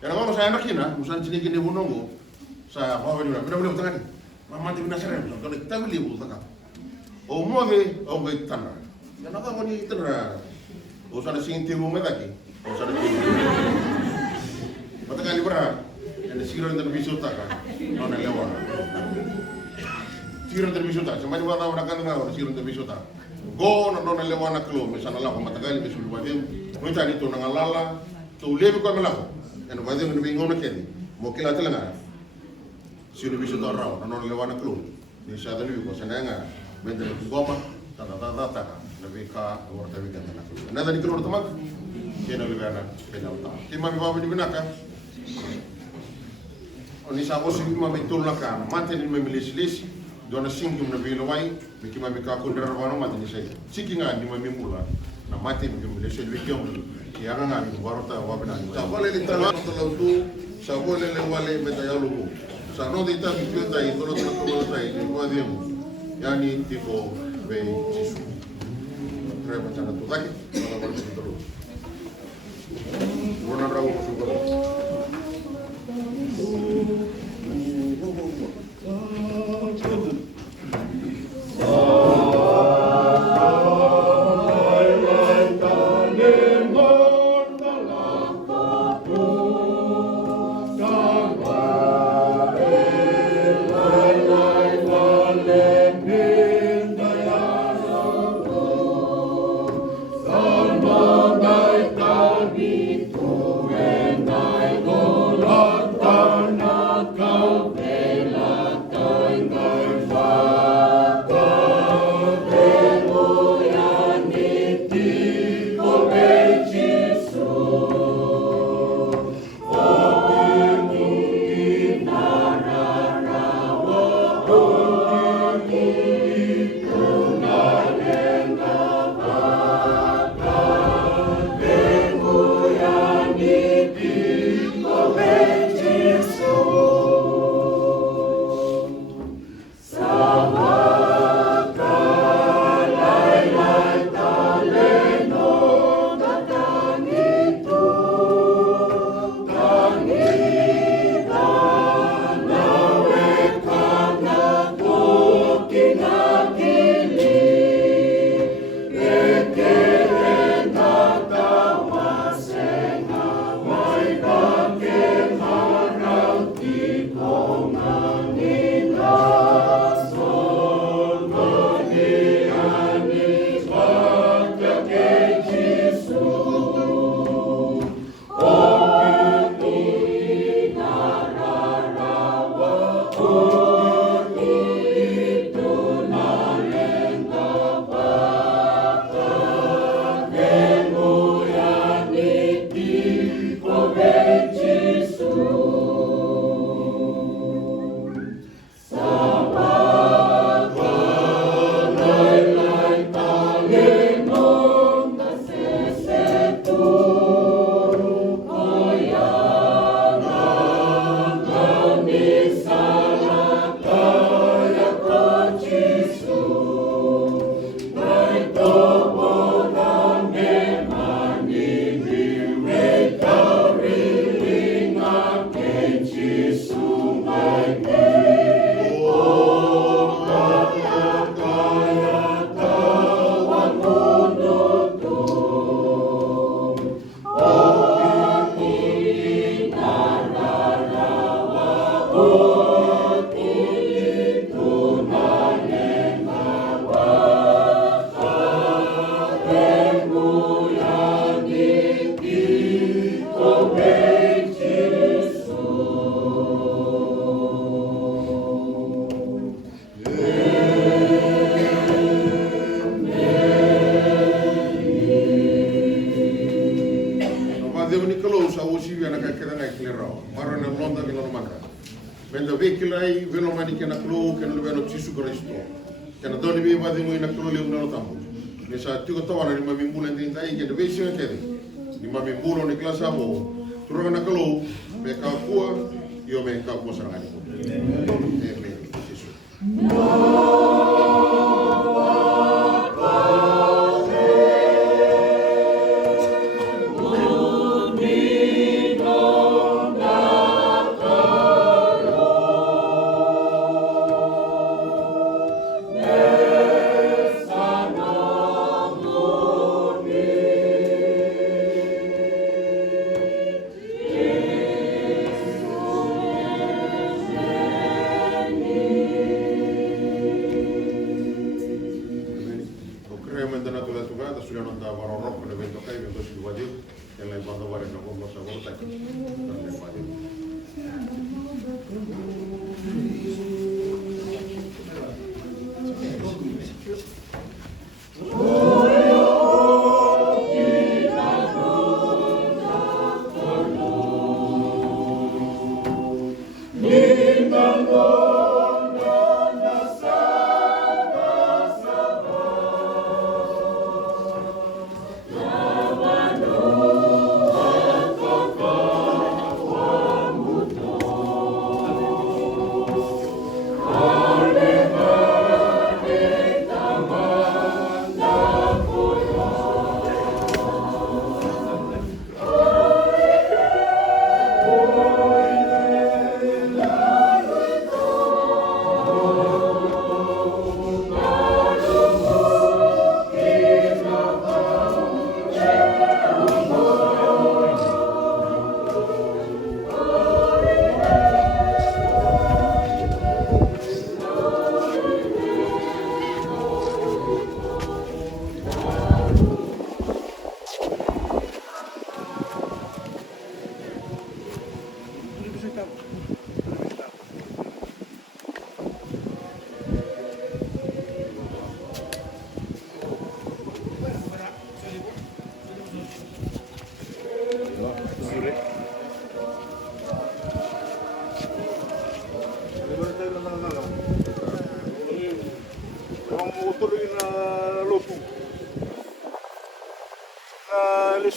era vamos a máquina usan chini que ne bunongo sa va venir pero tangani mamma ti na sere no con tabli bu taka o mode o be tana ya na ka ni tana o sa sing ti mo daki o sa ni mata kan libra en siglo de visota ka non è lewa siglo de visota se mai va da una canna siglo de visota go no le wana klo me sana la ko matagali be sulu wadem no tani to na lala to lebe ko mala ko en wadem no bingo na kedi mo kila tala sulu biso to raw no le wana klo ni sa da lu ko sana nga mende goma ta na be ka or ta be kana na da ni klo to mak kena le gana kena ta ki ma mi ba ni binaka oni sa ko sing ma me to la ka mate ni me lesi dona singum na velo wai me ki mami ka ko ndara wana mate ni sei sikinga ni mami mula na mate me ki le sei weekend ya nga ni warota wa bana ta vale le tala to lautu sa vole le wale me ta yalu sa no de ta mi ta i dolo to ko ta i ko adem yani tipo be jisu treba chana to dake na wale to dolo bona rawo ko ko Oh Vekilai velo mani kena klo kena lubeno Yesu Kristo. Kena doni bi vadi mo ina klo leu na tamu. Nesa tiko tawana ni mami mbula ndi tai ke devesi na kede. Ni mami mbula ni klasa mo. Turanga na klo me ka kua yo me ka kua sarani. Amen. Yesu.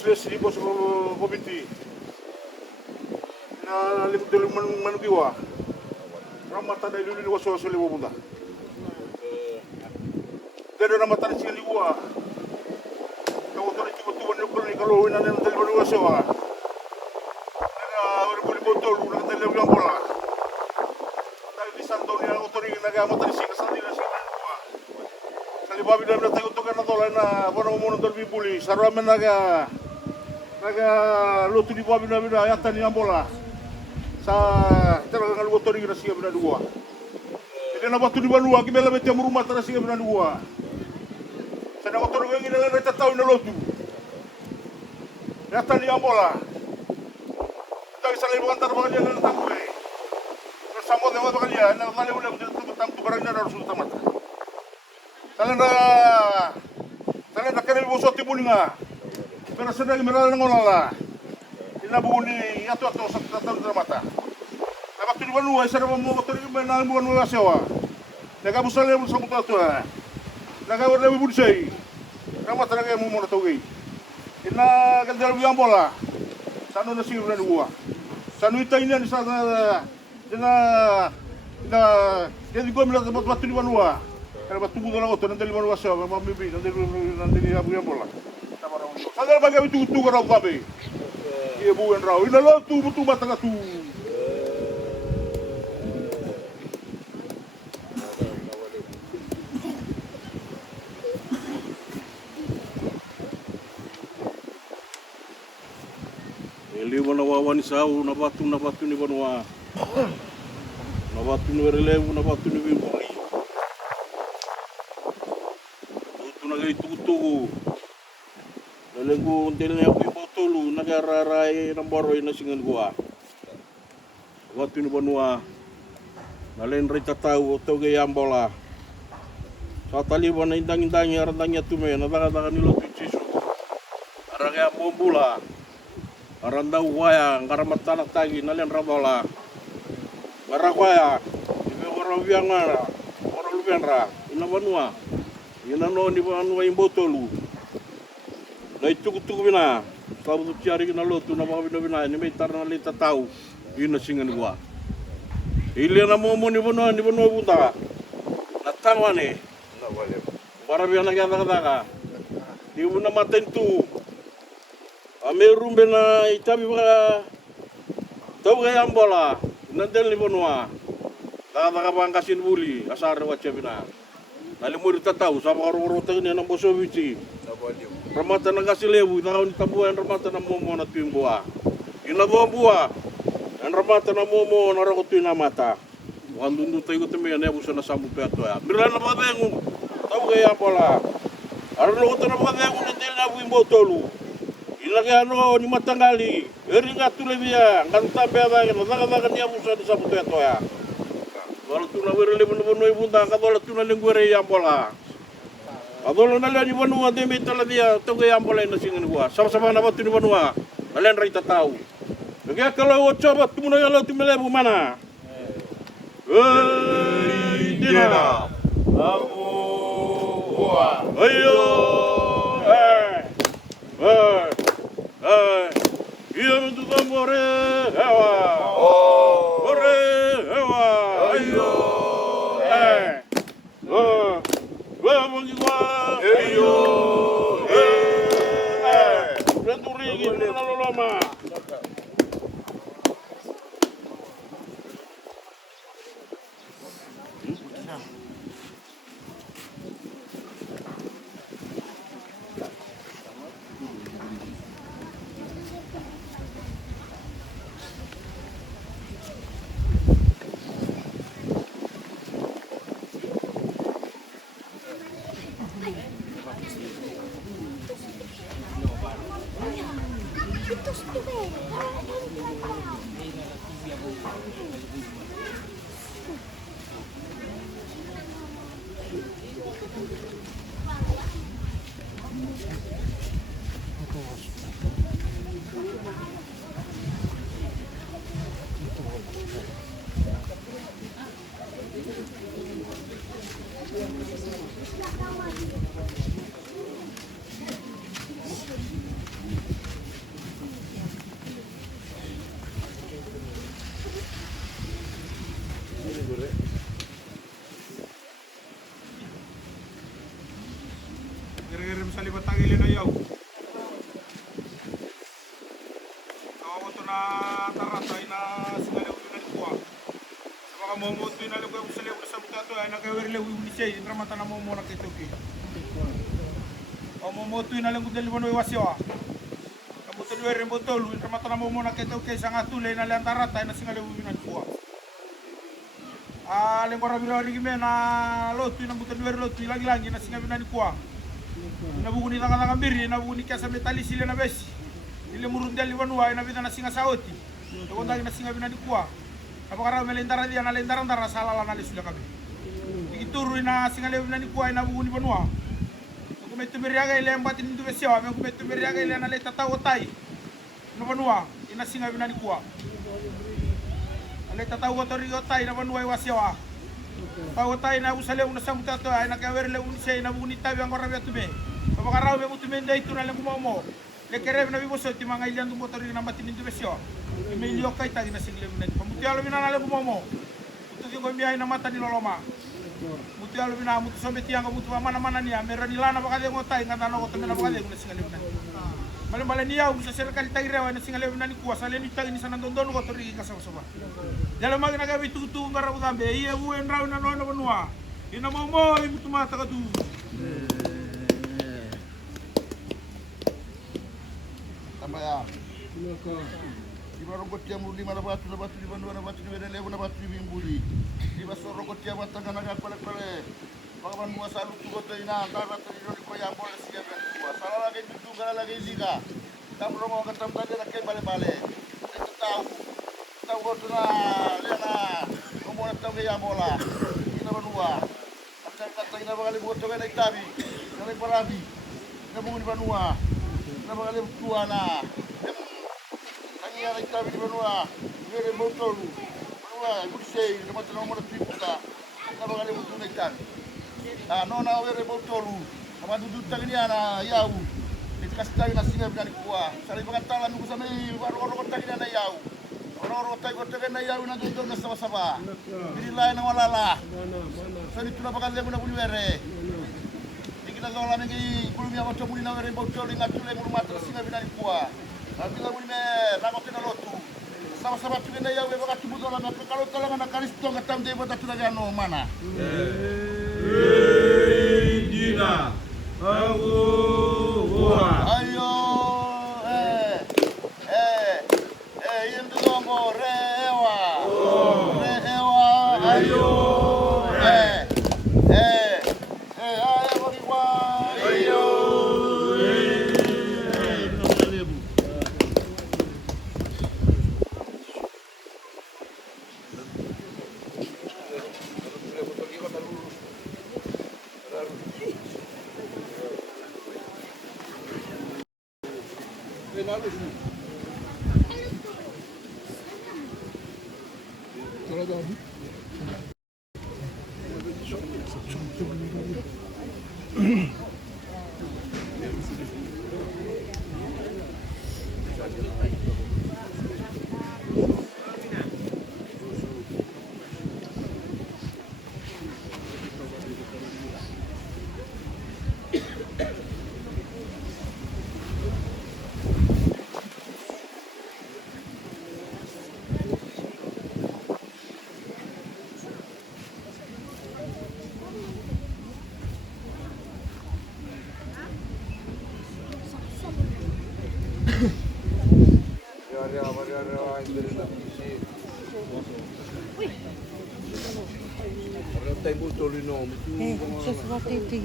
Les libos komiti na likdelu manukiwa ramata dai lulu waso sele bunda dere ramata ni sele liwa ka woto ni kibo tuwa ni ko ni kalo ina na dele lulu waso wa na ore boli botolu na dele lulu bola dai di santo ni otori na ga mata ni sika sandi na sika kwa sali babi na tayo to kana dola na kono mo no dolbi buli sarwa menaga naga lutu di bawah bina-bina ayatan yang bola sa terang kalau otori kena siap bina dua jadi nak batu di bawah kita bela betul rumah terang siap bina dua saya nak otori lagi dalam kita tahu nak lutu ayatan yang bola kita bisa lebih antar bagian dalam tangguh bersama dengan bagian nak kali boleh betul tangguh barangnya harus utama kalian nak kena bosot di bulinga pero sedang meral ngolala ina buni ato sa mata dapat di banu ay sarap mo motor na mo no asewa naga busale mo sa muto naga wala mo bunsay kama talaga mo mo tawgi ina gandal mo bola sano na siyo na duwa sano itay niya sa jadi ko mila dapat di banu kaya batubo na ako nandali banu asewa mamibi nandali yung bola sadar bagai itu garau kabe iya bukan rau ina lo tu betul batang tu mana wawani sau na batu ni banua. Na batu ni relevu na batu ni bimbuli. Tu na gai tugu. Lalengu untelnya aku botolu negara rai namboro ina singan gua. Batu ni banua. Nalen rita tahu atau gai ambola. Sa taliban indang-indang arandangnya tume na daga nilo tucisu. Aragaya bombula. Aranda waya ngaramat tanak tagi nalian rabola. Marakwaya ibe ora wiangara ora lubenra ina banua. Ina no ni banua imbotolu. Lai tuku bina. Tahu tu cari kena lotu na mga bina ni may tarna lita tau. Ina singan gua. Ili na mo ni banua buta. Natangwa ni. Na wale. Para biang nagata. Di una matentu. Amerumbe na itabi baka tau kaya ambola nandel ni bonua daga bangkasin buli asar wacha bina nali muri tatau sama karo teng ni nang bosowici ramata na kasilebu tahu ni tambuan ramata na momo na tuimboa ina bombua dan ramata na momo na rako tuina mata wandundu tayo teme na busa na sambu peto ya mirana babengu tau kaya ambola arlo ko na babengu nandel na buimbo tolu ilagi ano ni matanggali eri ngatule dia ngatambia bagi naga ni abusa di sabu teto ya wala tuna werele bono ibunda kadola tuna lengwere ya bola kadola nala ni bonua de metala dia toge ya bola na singen gua sama-sama na batu ni bonua nalen raita tahu bagi kalau coba tumuna yalo tumelebu mana dina abu wa ayo iya bentuk tambore hewa bore hewa ayo gua bagi gua ayo benturi gitu nalo lama Kira-kira misalnya batagili na yaw. Kawawa to na taratay na sinalew to na likuwa. Sa baka momo to na likuwa kung salew sa butato ay nagkawerlew yung lisay. Intramata na momo na kituki. O momo to na lang kung daliwan way wasyaw. Kabuto liwerin botol. Intramata na momo na kituki sa nga tulay na lang taratay na sinalew yung na likuwa. Lengkora birari gime na lotu na buta duer lotu lagi-lagi na singa binani kuwa. Na buku ni taka mbiri na buku ni kiasa metalis ile na besi. Ile murundeli wanua na bida na singa sauti. Ko ndagi na singa binani kuwa. Apakara melendara dia na lendaran dara salala na lisula kabe. Ikituru na singa le binani kuwa na buku ni wanua. Ko metu meriaga ile mbati ndu besiwa, me ko metu meriaga ile na le tata otai. No wanua ina singa binani kuwa. Ale tataw ko tori otai na banway wasyawa. Otai na usale una samuta to ay nakawerle unsay na bunita bi ang orabe tume. Papakaraw be mutume nday to na lang kumomo. Le kereb na biboso ti mga ilan dum tori na matin ndu besyo. Emilio kay tagi na single na pamutialo bina na lang kumomo. Utu ko miyay na mata ni loloma. Mutialo bina mutu someti ang mutu mana-mana niya meron nila na bakade ngotai ngata no ko tume na bakade na single na. Malam-malam niya sa serkali tagi rewa na single na ni kuwa salen ni tagi ni sanandondon ko tori kasama-sama. Dalam mga nagabi tutu ngaraw gambe iya buen raw na no banua. Ina mo imu tumata ka tu. Tambaya. Di barogotia muli mana batu na batu di bandua na batu di bedele na batu di bimbuli. Di basorogotia batanga na kale. Paman mua salu tu goto ina antara tadi di ko yang boleh siap dan tua. Salah lagi itu kala lagi zika. Tam romo katam tadi nak bale-bale. Itu tahu goto na lena. Romo na tahu yang bola. Ina bandua. Kata ina bakal goto na itabi. Na parabi. Na bungi bandua. Na bakal tua na. Yang kita di Banua, mere motor, Banua, Gusei, nama nomor tributa, nama kali butuh ikan. Nona mere motor, nama duduk tadi ana yau, dikasih tadi nasi dengan kuah. Sali pengantalan nunggu sama orang-orang tadi ana yau, orang-orang tadi ana yau nanti itu nasi sama-sama. Jadi lain nama lala, sali tu nak pakai guna buli mere. Kita zola lagi, belum yang macam buli nama mere motor, ingat tu lagi rumah terus dengan kuah. Bila muli me rango kena lotu. Sama-sama tu kena ya we waktu butola na kalau na Karisto ngatam de bota tu ano mana. Dina. Ayo yendo dongo rewa. Ayo ayo bariwa. Ayo Сейчас вот эти,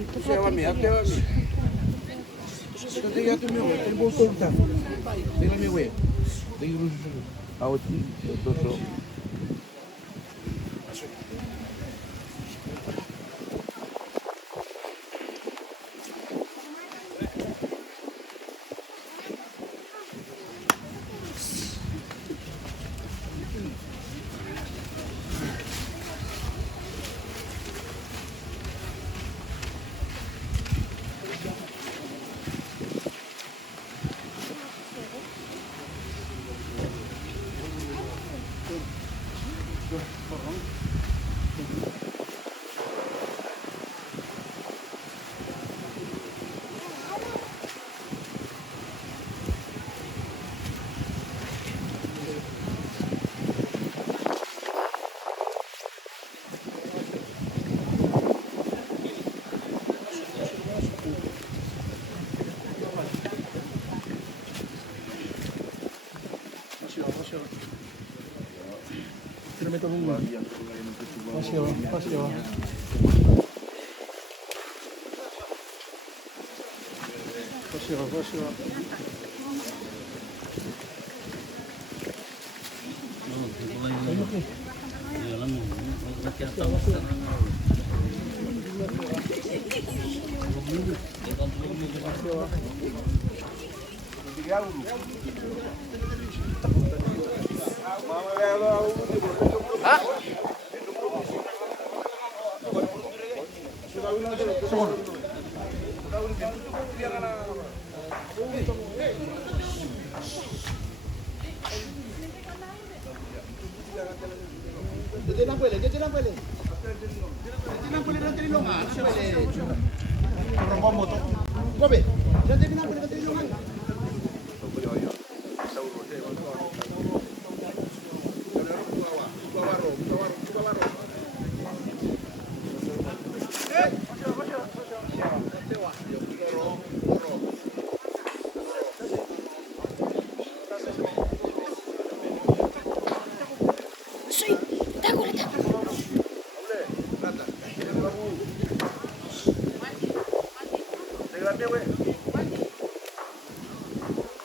dewe.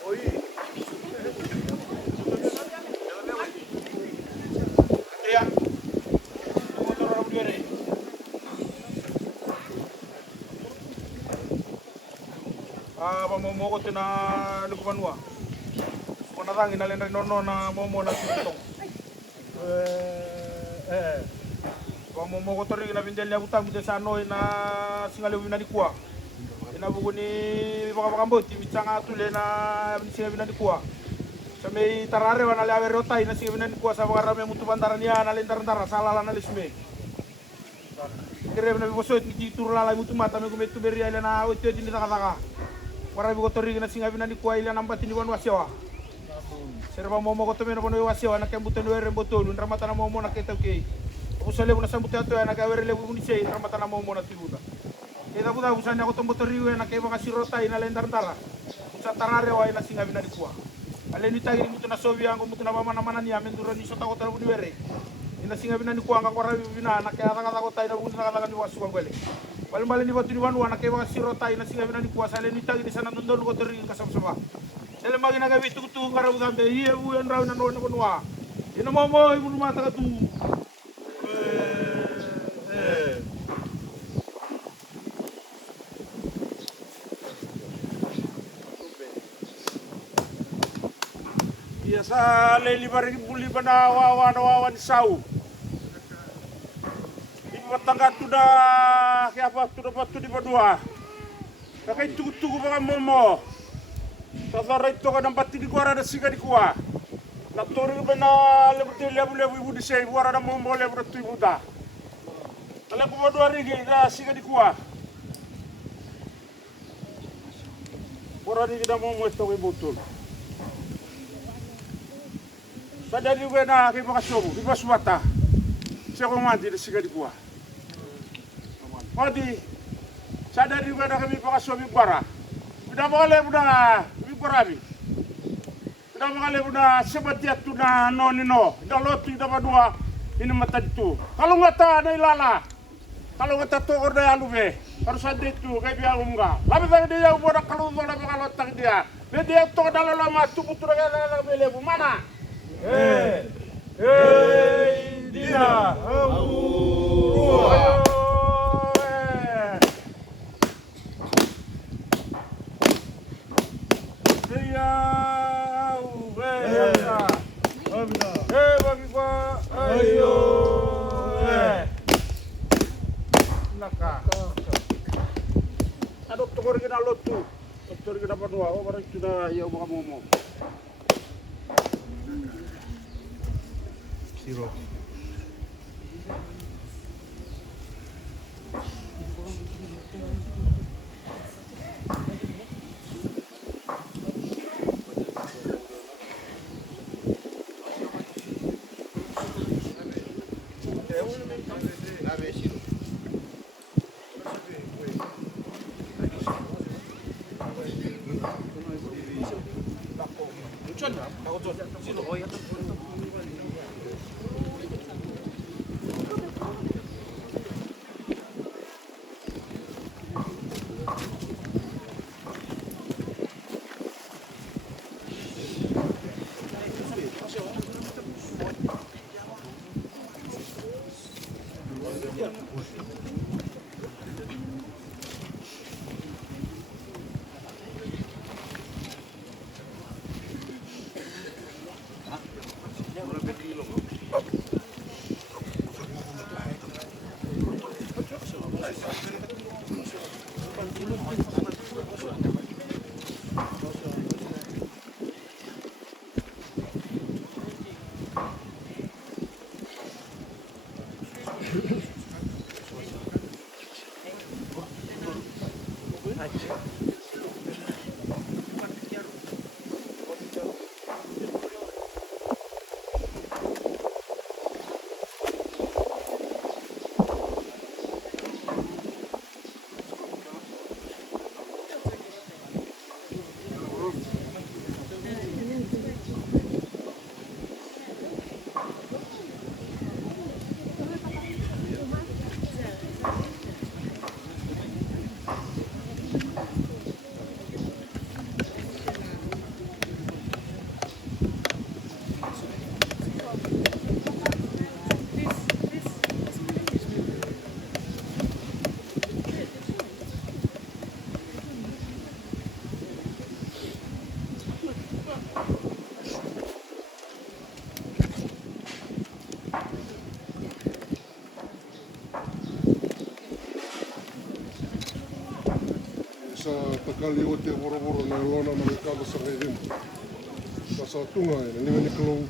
Oi. Iya. Motor orang berdua. Momo ko tina lukumanwa. Kona rangi na lenda nono na momo na tutong. Momo ko tori na bindel ya butang bide sano na singale wina di kuwa. Ina buguni baka mboti bitsanga tule na singa wina di kuwa. Sampai tarare wana le avere rota ina singa wina di kuwa sa baka rame mutu bandarania na lentar-lentar sala na lesme. Kere na biboso ti turla la mutu mata me kumetu beria ile na ote di taka-taka. Wara bi kotori na singa wina di kuwa ile na mbati ni wan wasiwa. Serba momo ko tomeno kono wasiwa na kembuto no rembotolu ndramata na momo na ketauke. Usale buna sambuti ato ya nakawere lebu munise ramata na momo na tibuda. Kita buta usanya ko tombo toriwe na keba kasirota ina lendar-ndara. Usa tarare wa ina singa bina dikua. Ale ni tagi mutu na sobi ango mutu na mama na mana ni amenduro ni sota ko tara buni were. Ina singa bina dikua anga kora bina na kaya kata ko tai na buni na kata ni wasu kwele. Bali ni batu ni wanu na keba kasirota ina singa bina dikua sale ni tagi di sana nundon ko tori kasam-sama. Ele magi na gabi tukutu ngarabu gambe iye u en rauna no no noa. Ina momo ibu mata ka tu. Biasa leli bari buli bana wawan sau. Ibu tangga tuda ke apa tuda patu di badua. Kakai tugu baka momo. Tazara itu kadang pati di kuara ada siga di kuah. Natori bana lebu ibu di sei kuara ada momo lebu tu ibu dah. Kalau aku mau 2 hari dah siga di kuah. Kuara di kita momo itu betul. Sadari gue na kay makasobo, di baswata. Siya ko mandi na siga di kuah. Padi, sadari gue na kami makasobo bara. Tidak boleh budak barabi. Tidak boleh budak sebatiat tu na nonino. Tidak lotu tidak badua ini mata itu. Kalau nggak tahu ada ilala. Kalau nggak tahu order alube harus ada itu kayak biar enggak. Tapi tadi dia budak kalau nggak kalau tak dia. Dia tu dalam lama tu putra dalam belebu mana? Dia. Bagi gua, ayo, naka. Ada dokter kita lotu, dokter kita berdua, orang sudah ya bukan momo. Siro. sa takali o te woro na lona na kaba sa rehim. Sa tunga ni ni kalau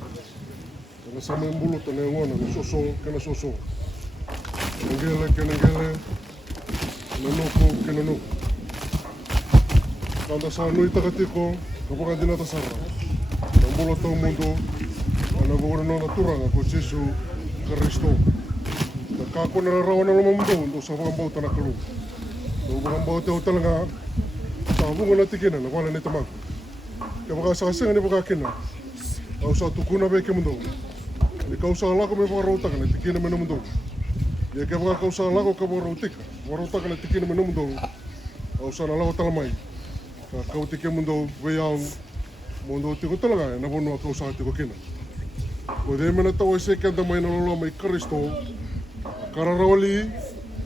na sa may bulot na ngona na soso kana soso. Ngele nanoko kana no. Kanda sa nui takatiko kapag dinata sara. Ang bulot ng mundo ana bawon na turanga ko Jesu Kristo. Kako na rawan na mundo do sa mga bauta na kalu. Do mga bauta talaga tabungan na tikina na wala ni tamang. Kaya baka sa kasing ni baka kina. Au sa tukuna be ke mundo. Ni kausa la ko me baka rota kana tikina me no mundo. Ya kaya baka kausa la ko ka baka rotika. Rota kana tikina me no mundo. Au sa na la tala mai. Ka kau tikina mundo be yang mundo tiko talaga na bono kausa tiko kina. Ko de me na tawo se kanda mai na lo mai Kristo. Kararawali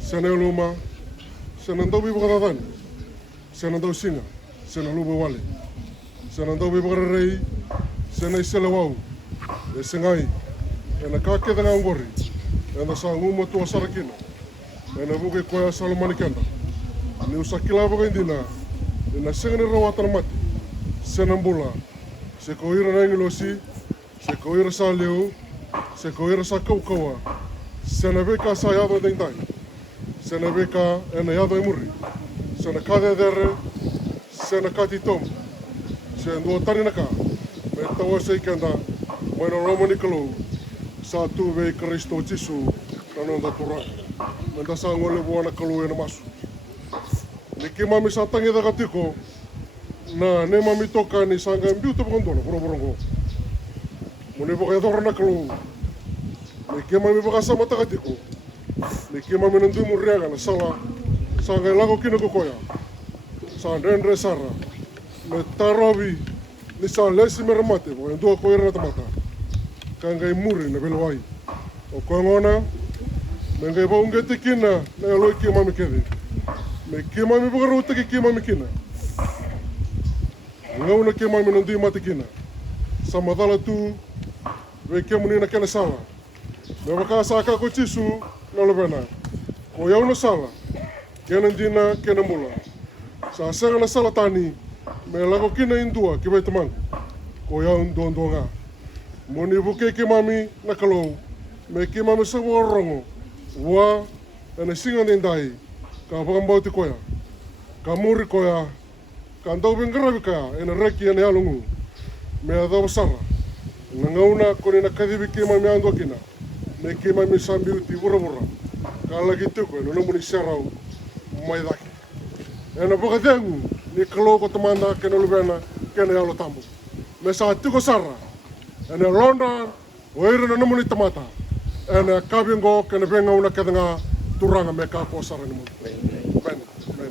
sana luma sana ndau bi bagadan sana ndau singa sana luba wale sana ndau bi bagarei sana iselawau e sengai ena kake danga ngori ena sa nguma tua sarakina ena buke koya salomani kanda ni usakila bagandina ena senga ni rawatan mati sana mbula se koira na ngilosi se koira sa leo se koira sa kaukawa Sana beka sa yado dendai. Sana beka ena yado emuri. Sana kade dere. Sana kati tom. Sana dua tari naka. Me tawa sa ikanda. Maina Roma Nikolo. Sa tu be Kristo Jesu. Nanonda turang. Menda sa ngole buana kalu ena masu. Niki mami sa tangi da katiko. Na ne mami toka ni sanga mbiu te pangondona. Boro-borongo. Mune boka yadoro na kalu. Niki mami baka sama takatiko. Niki mami nandu muriaga na sala. Sanga lago kina kokoya. Sa ndendre sara. Me tarabi. Ni sa lesi meramate. Boka ndua koira na tamata. Kangai muri na belwai. O kongona. Mengai baunge te kina. Na eloi ki mami kede. Me ki mami baka rauta ki mami kina. Ngauna ki mami nandu mati kina. Sa madala tu. Ve ki muni na kena sala. Me baka saka ko Jesu na lobena. Ko yau na sala. Kena dina kena mula. Sa senga na sala tani. Me lago kina indua ki bai tamang. Ko yau ndonga. Moni buke ki mami na kalou. Me ki mami sa rongo. Wa na singa ndai. Ka bagambau ti koya. Ka muri koya. Ka ndau bengarabi kaya. Ena reki ena yalungu. Me adau sara. Nangauna koni na kadibi ki mami andua kina. Me ki mami sambi uti bura-bura. Ka lagi tuko, no muni sarau mai daki. Ena boka dengu, ni kalau ko tamanda kena lubena, kena yalo tambu. Me sa tuko sara. Ena londa, oira no muni tamata. Ena kabingo kena benga una kedanga turanga me ka ko sara ni mo. Ben. Roy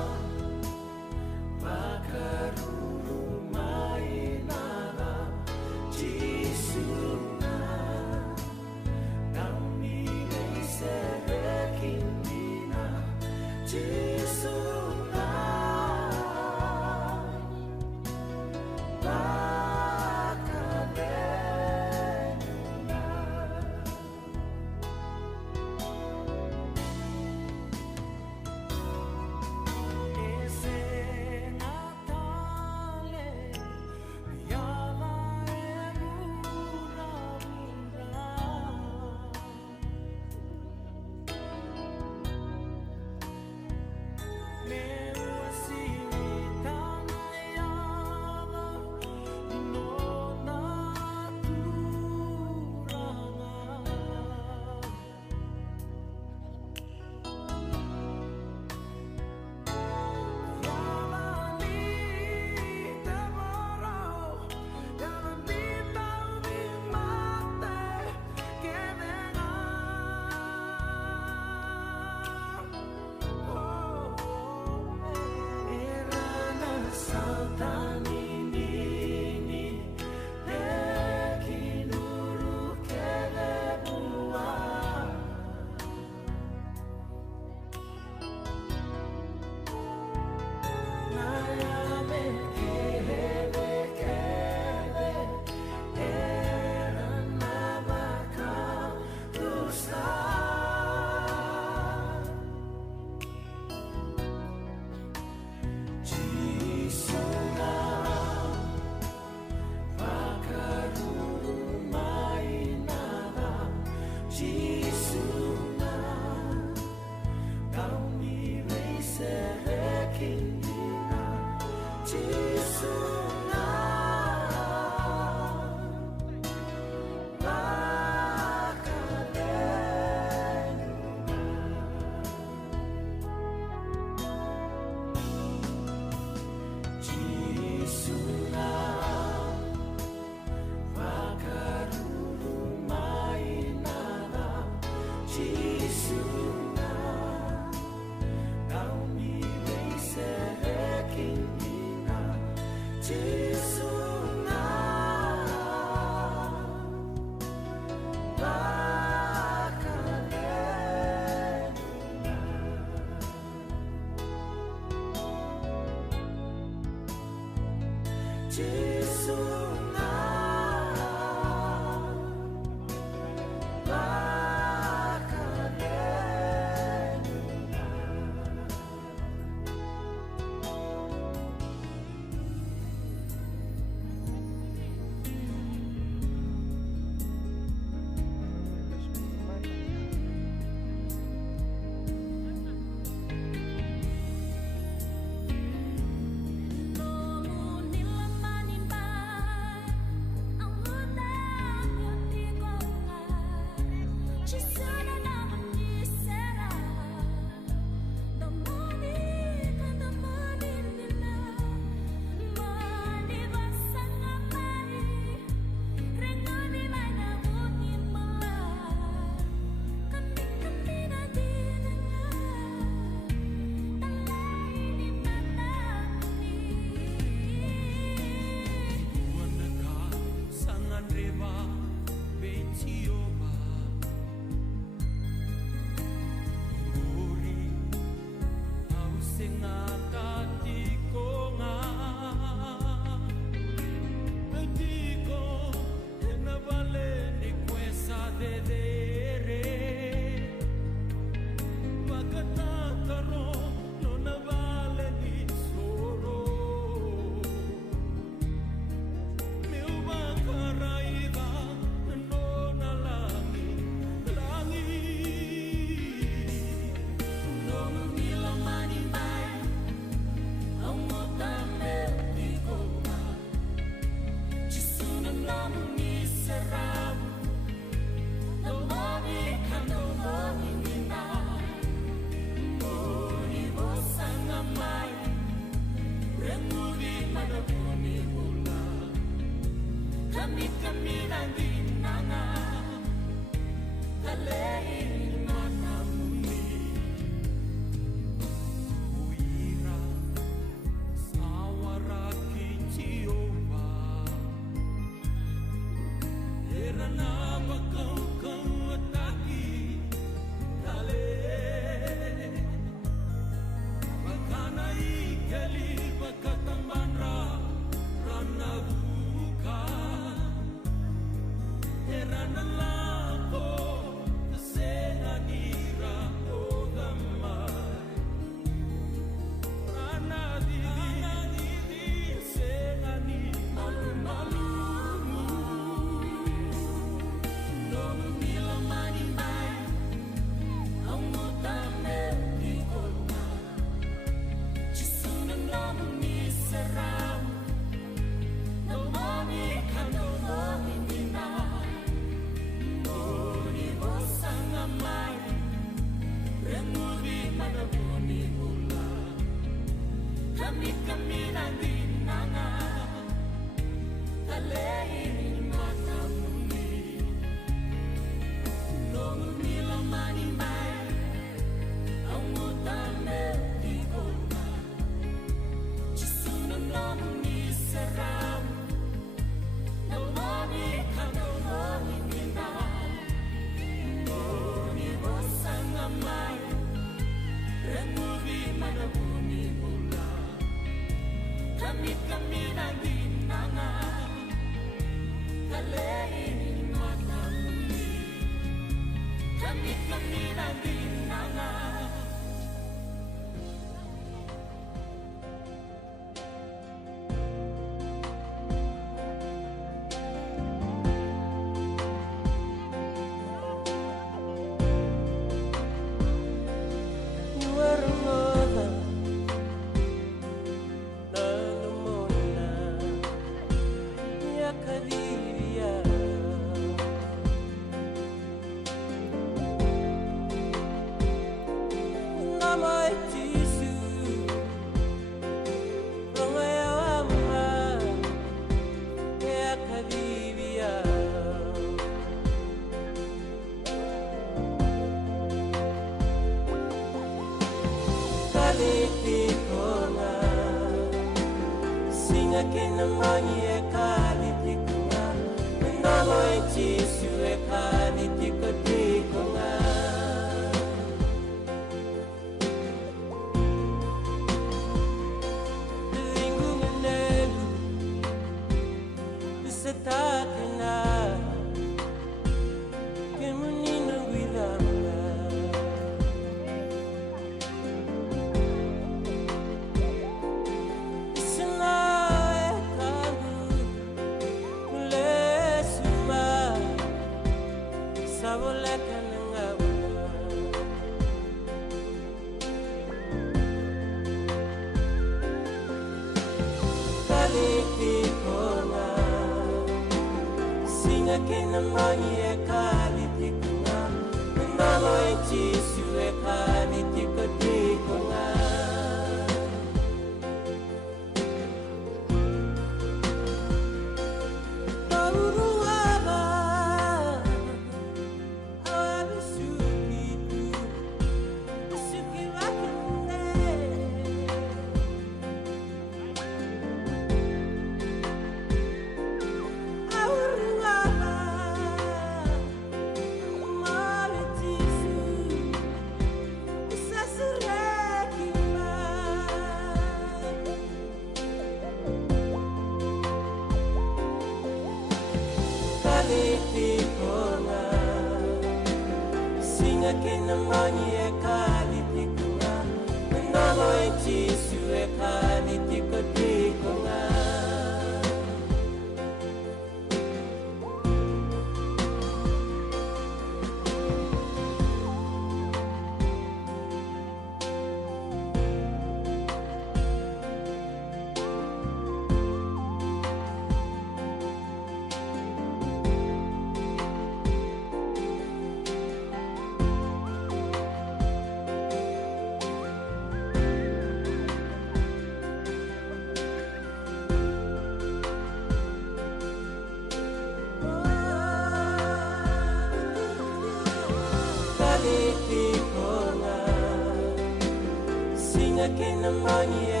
Singa kina money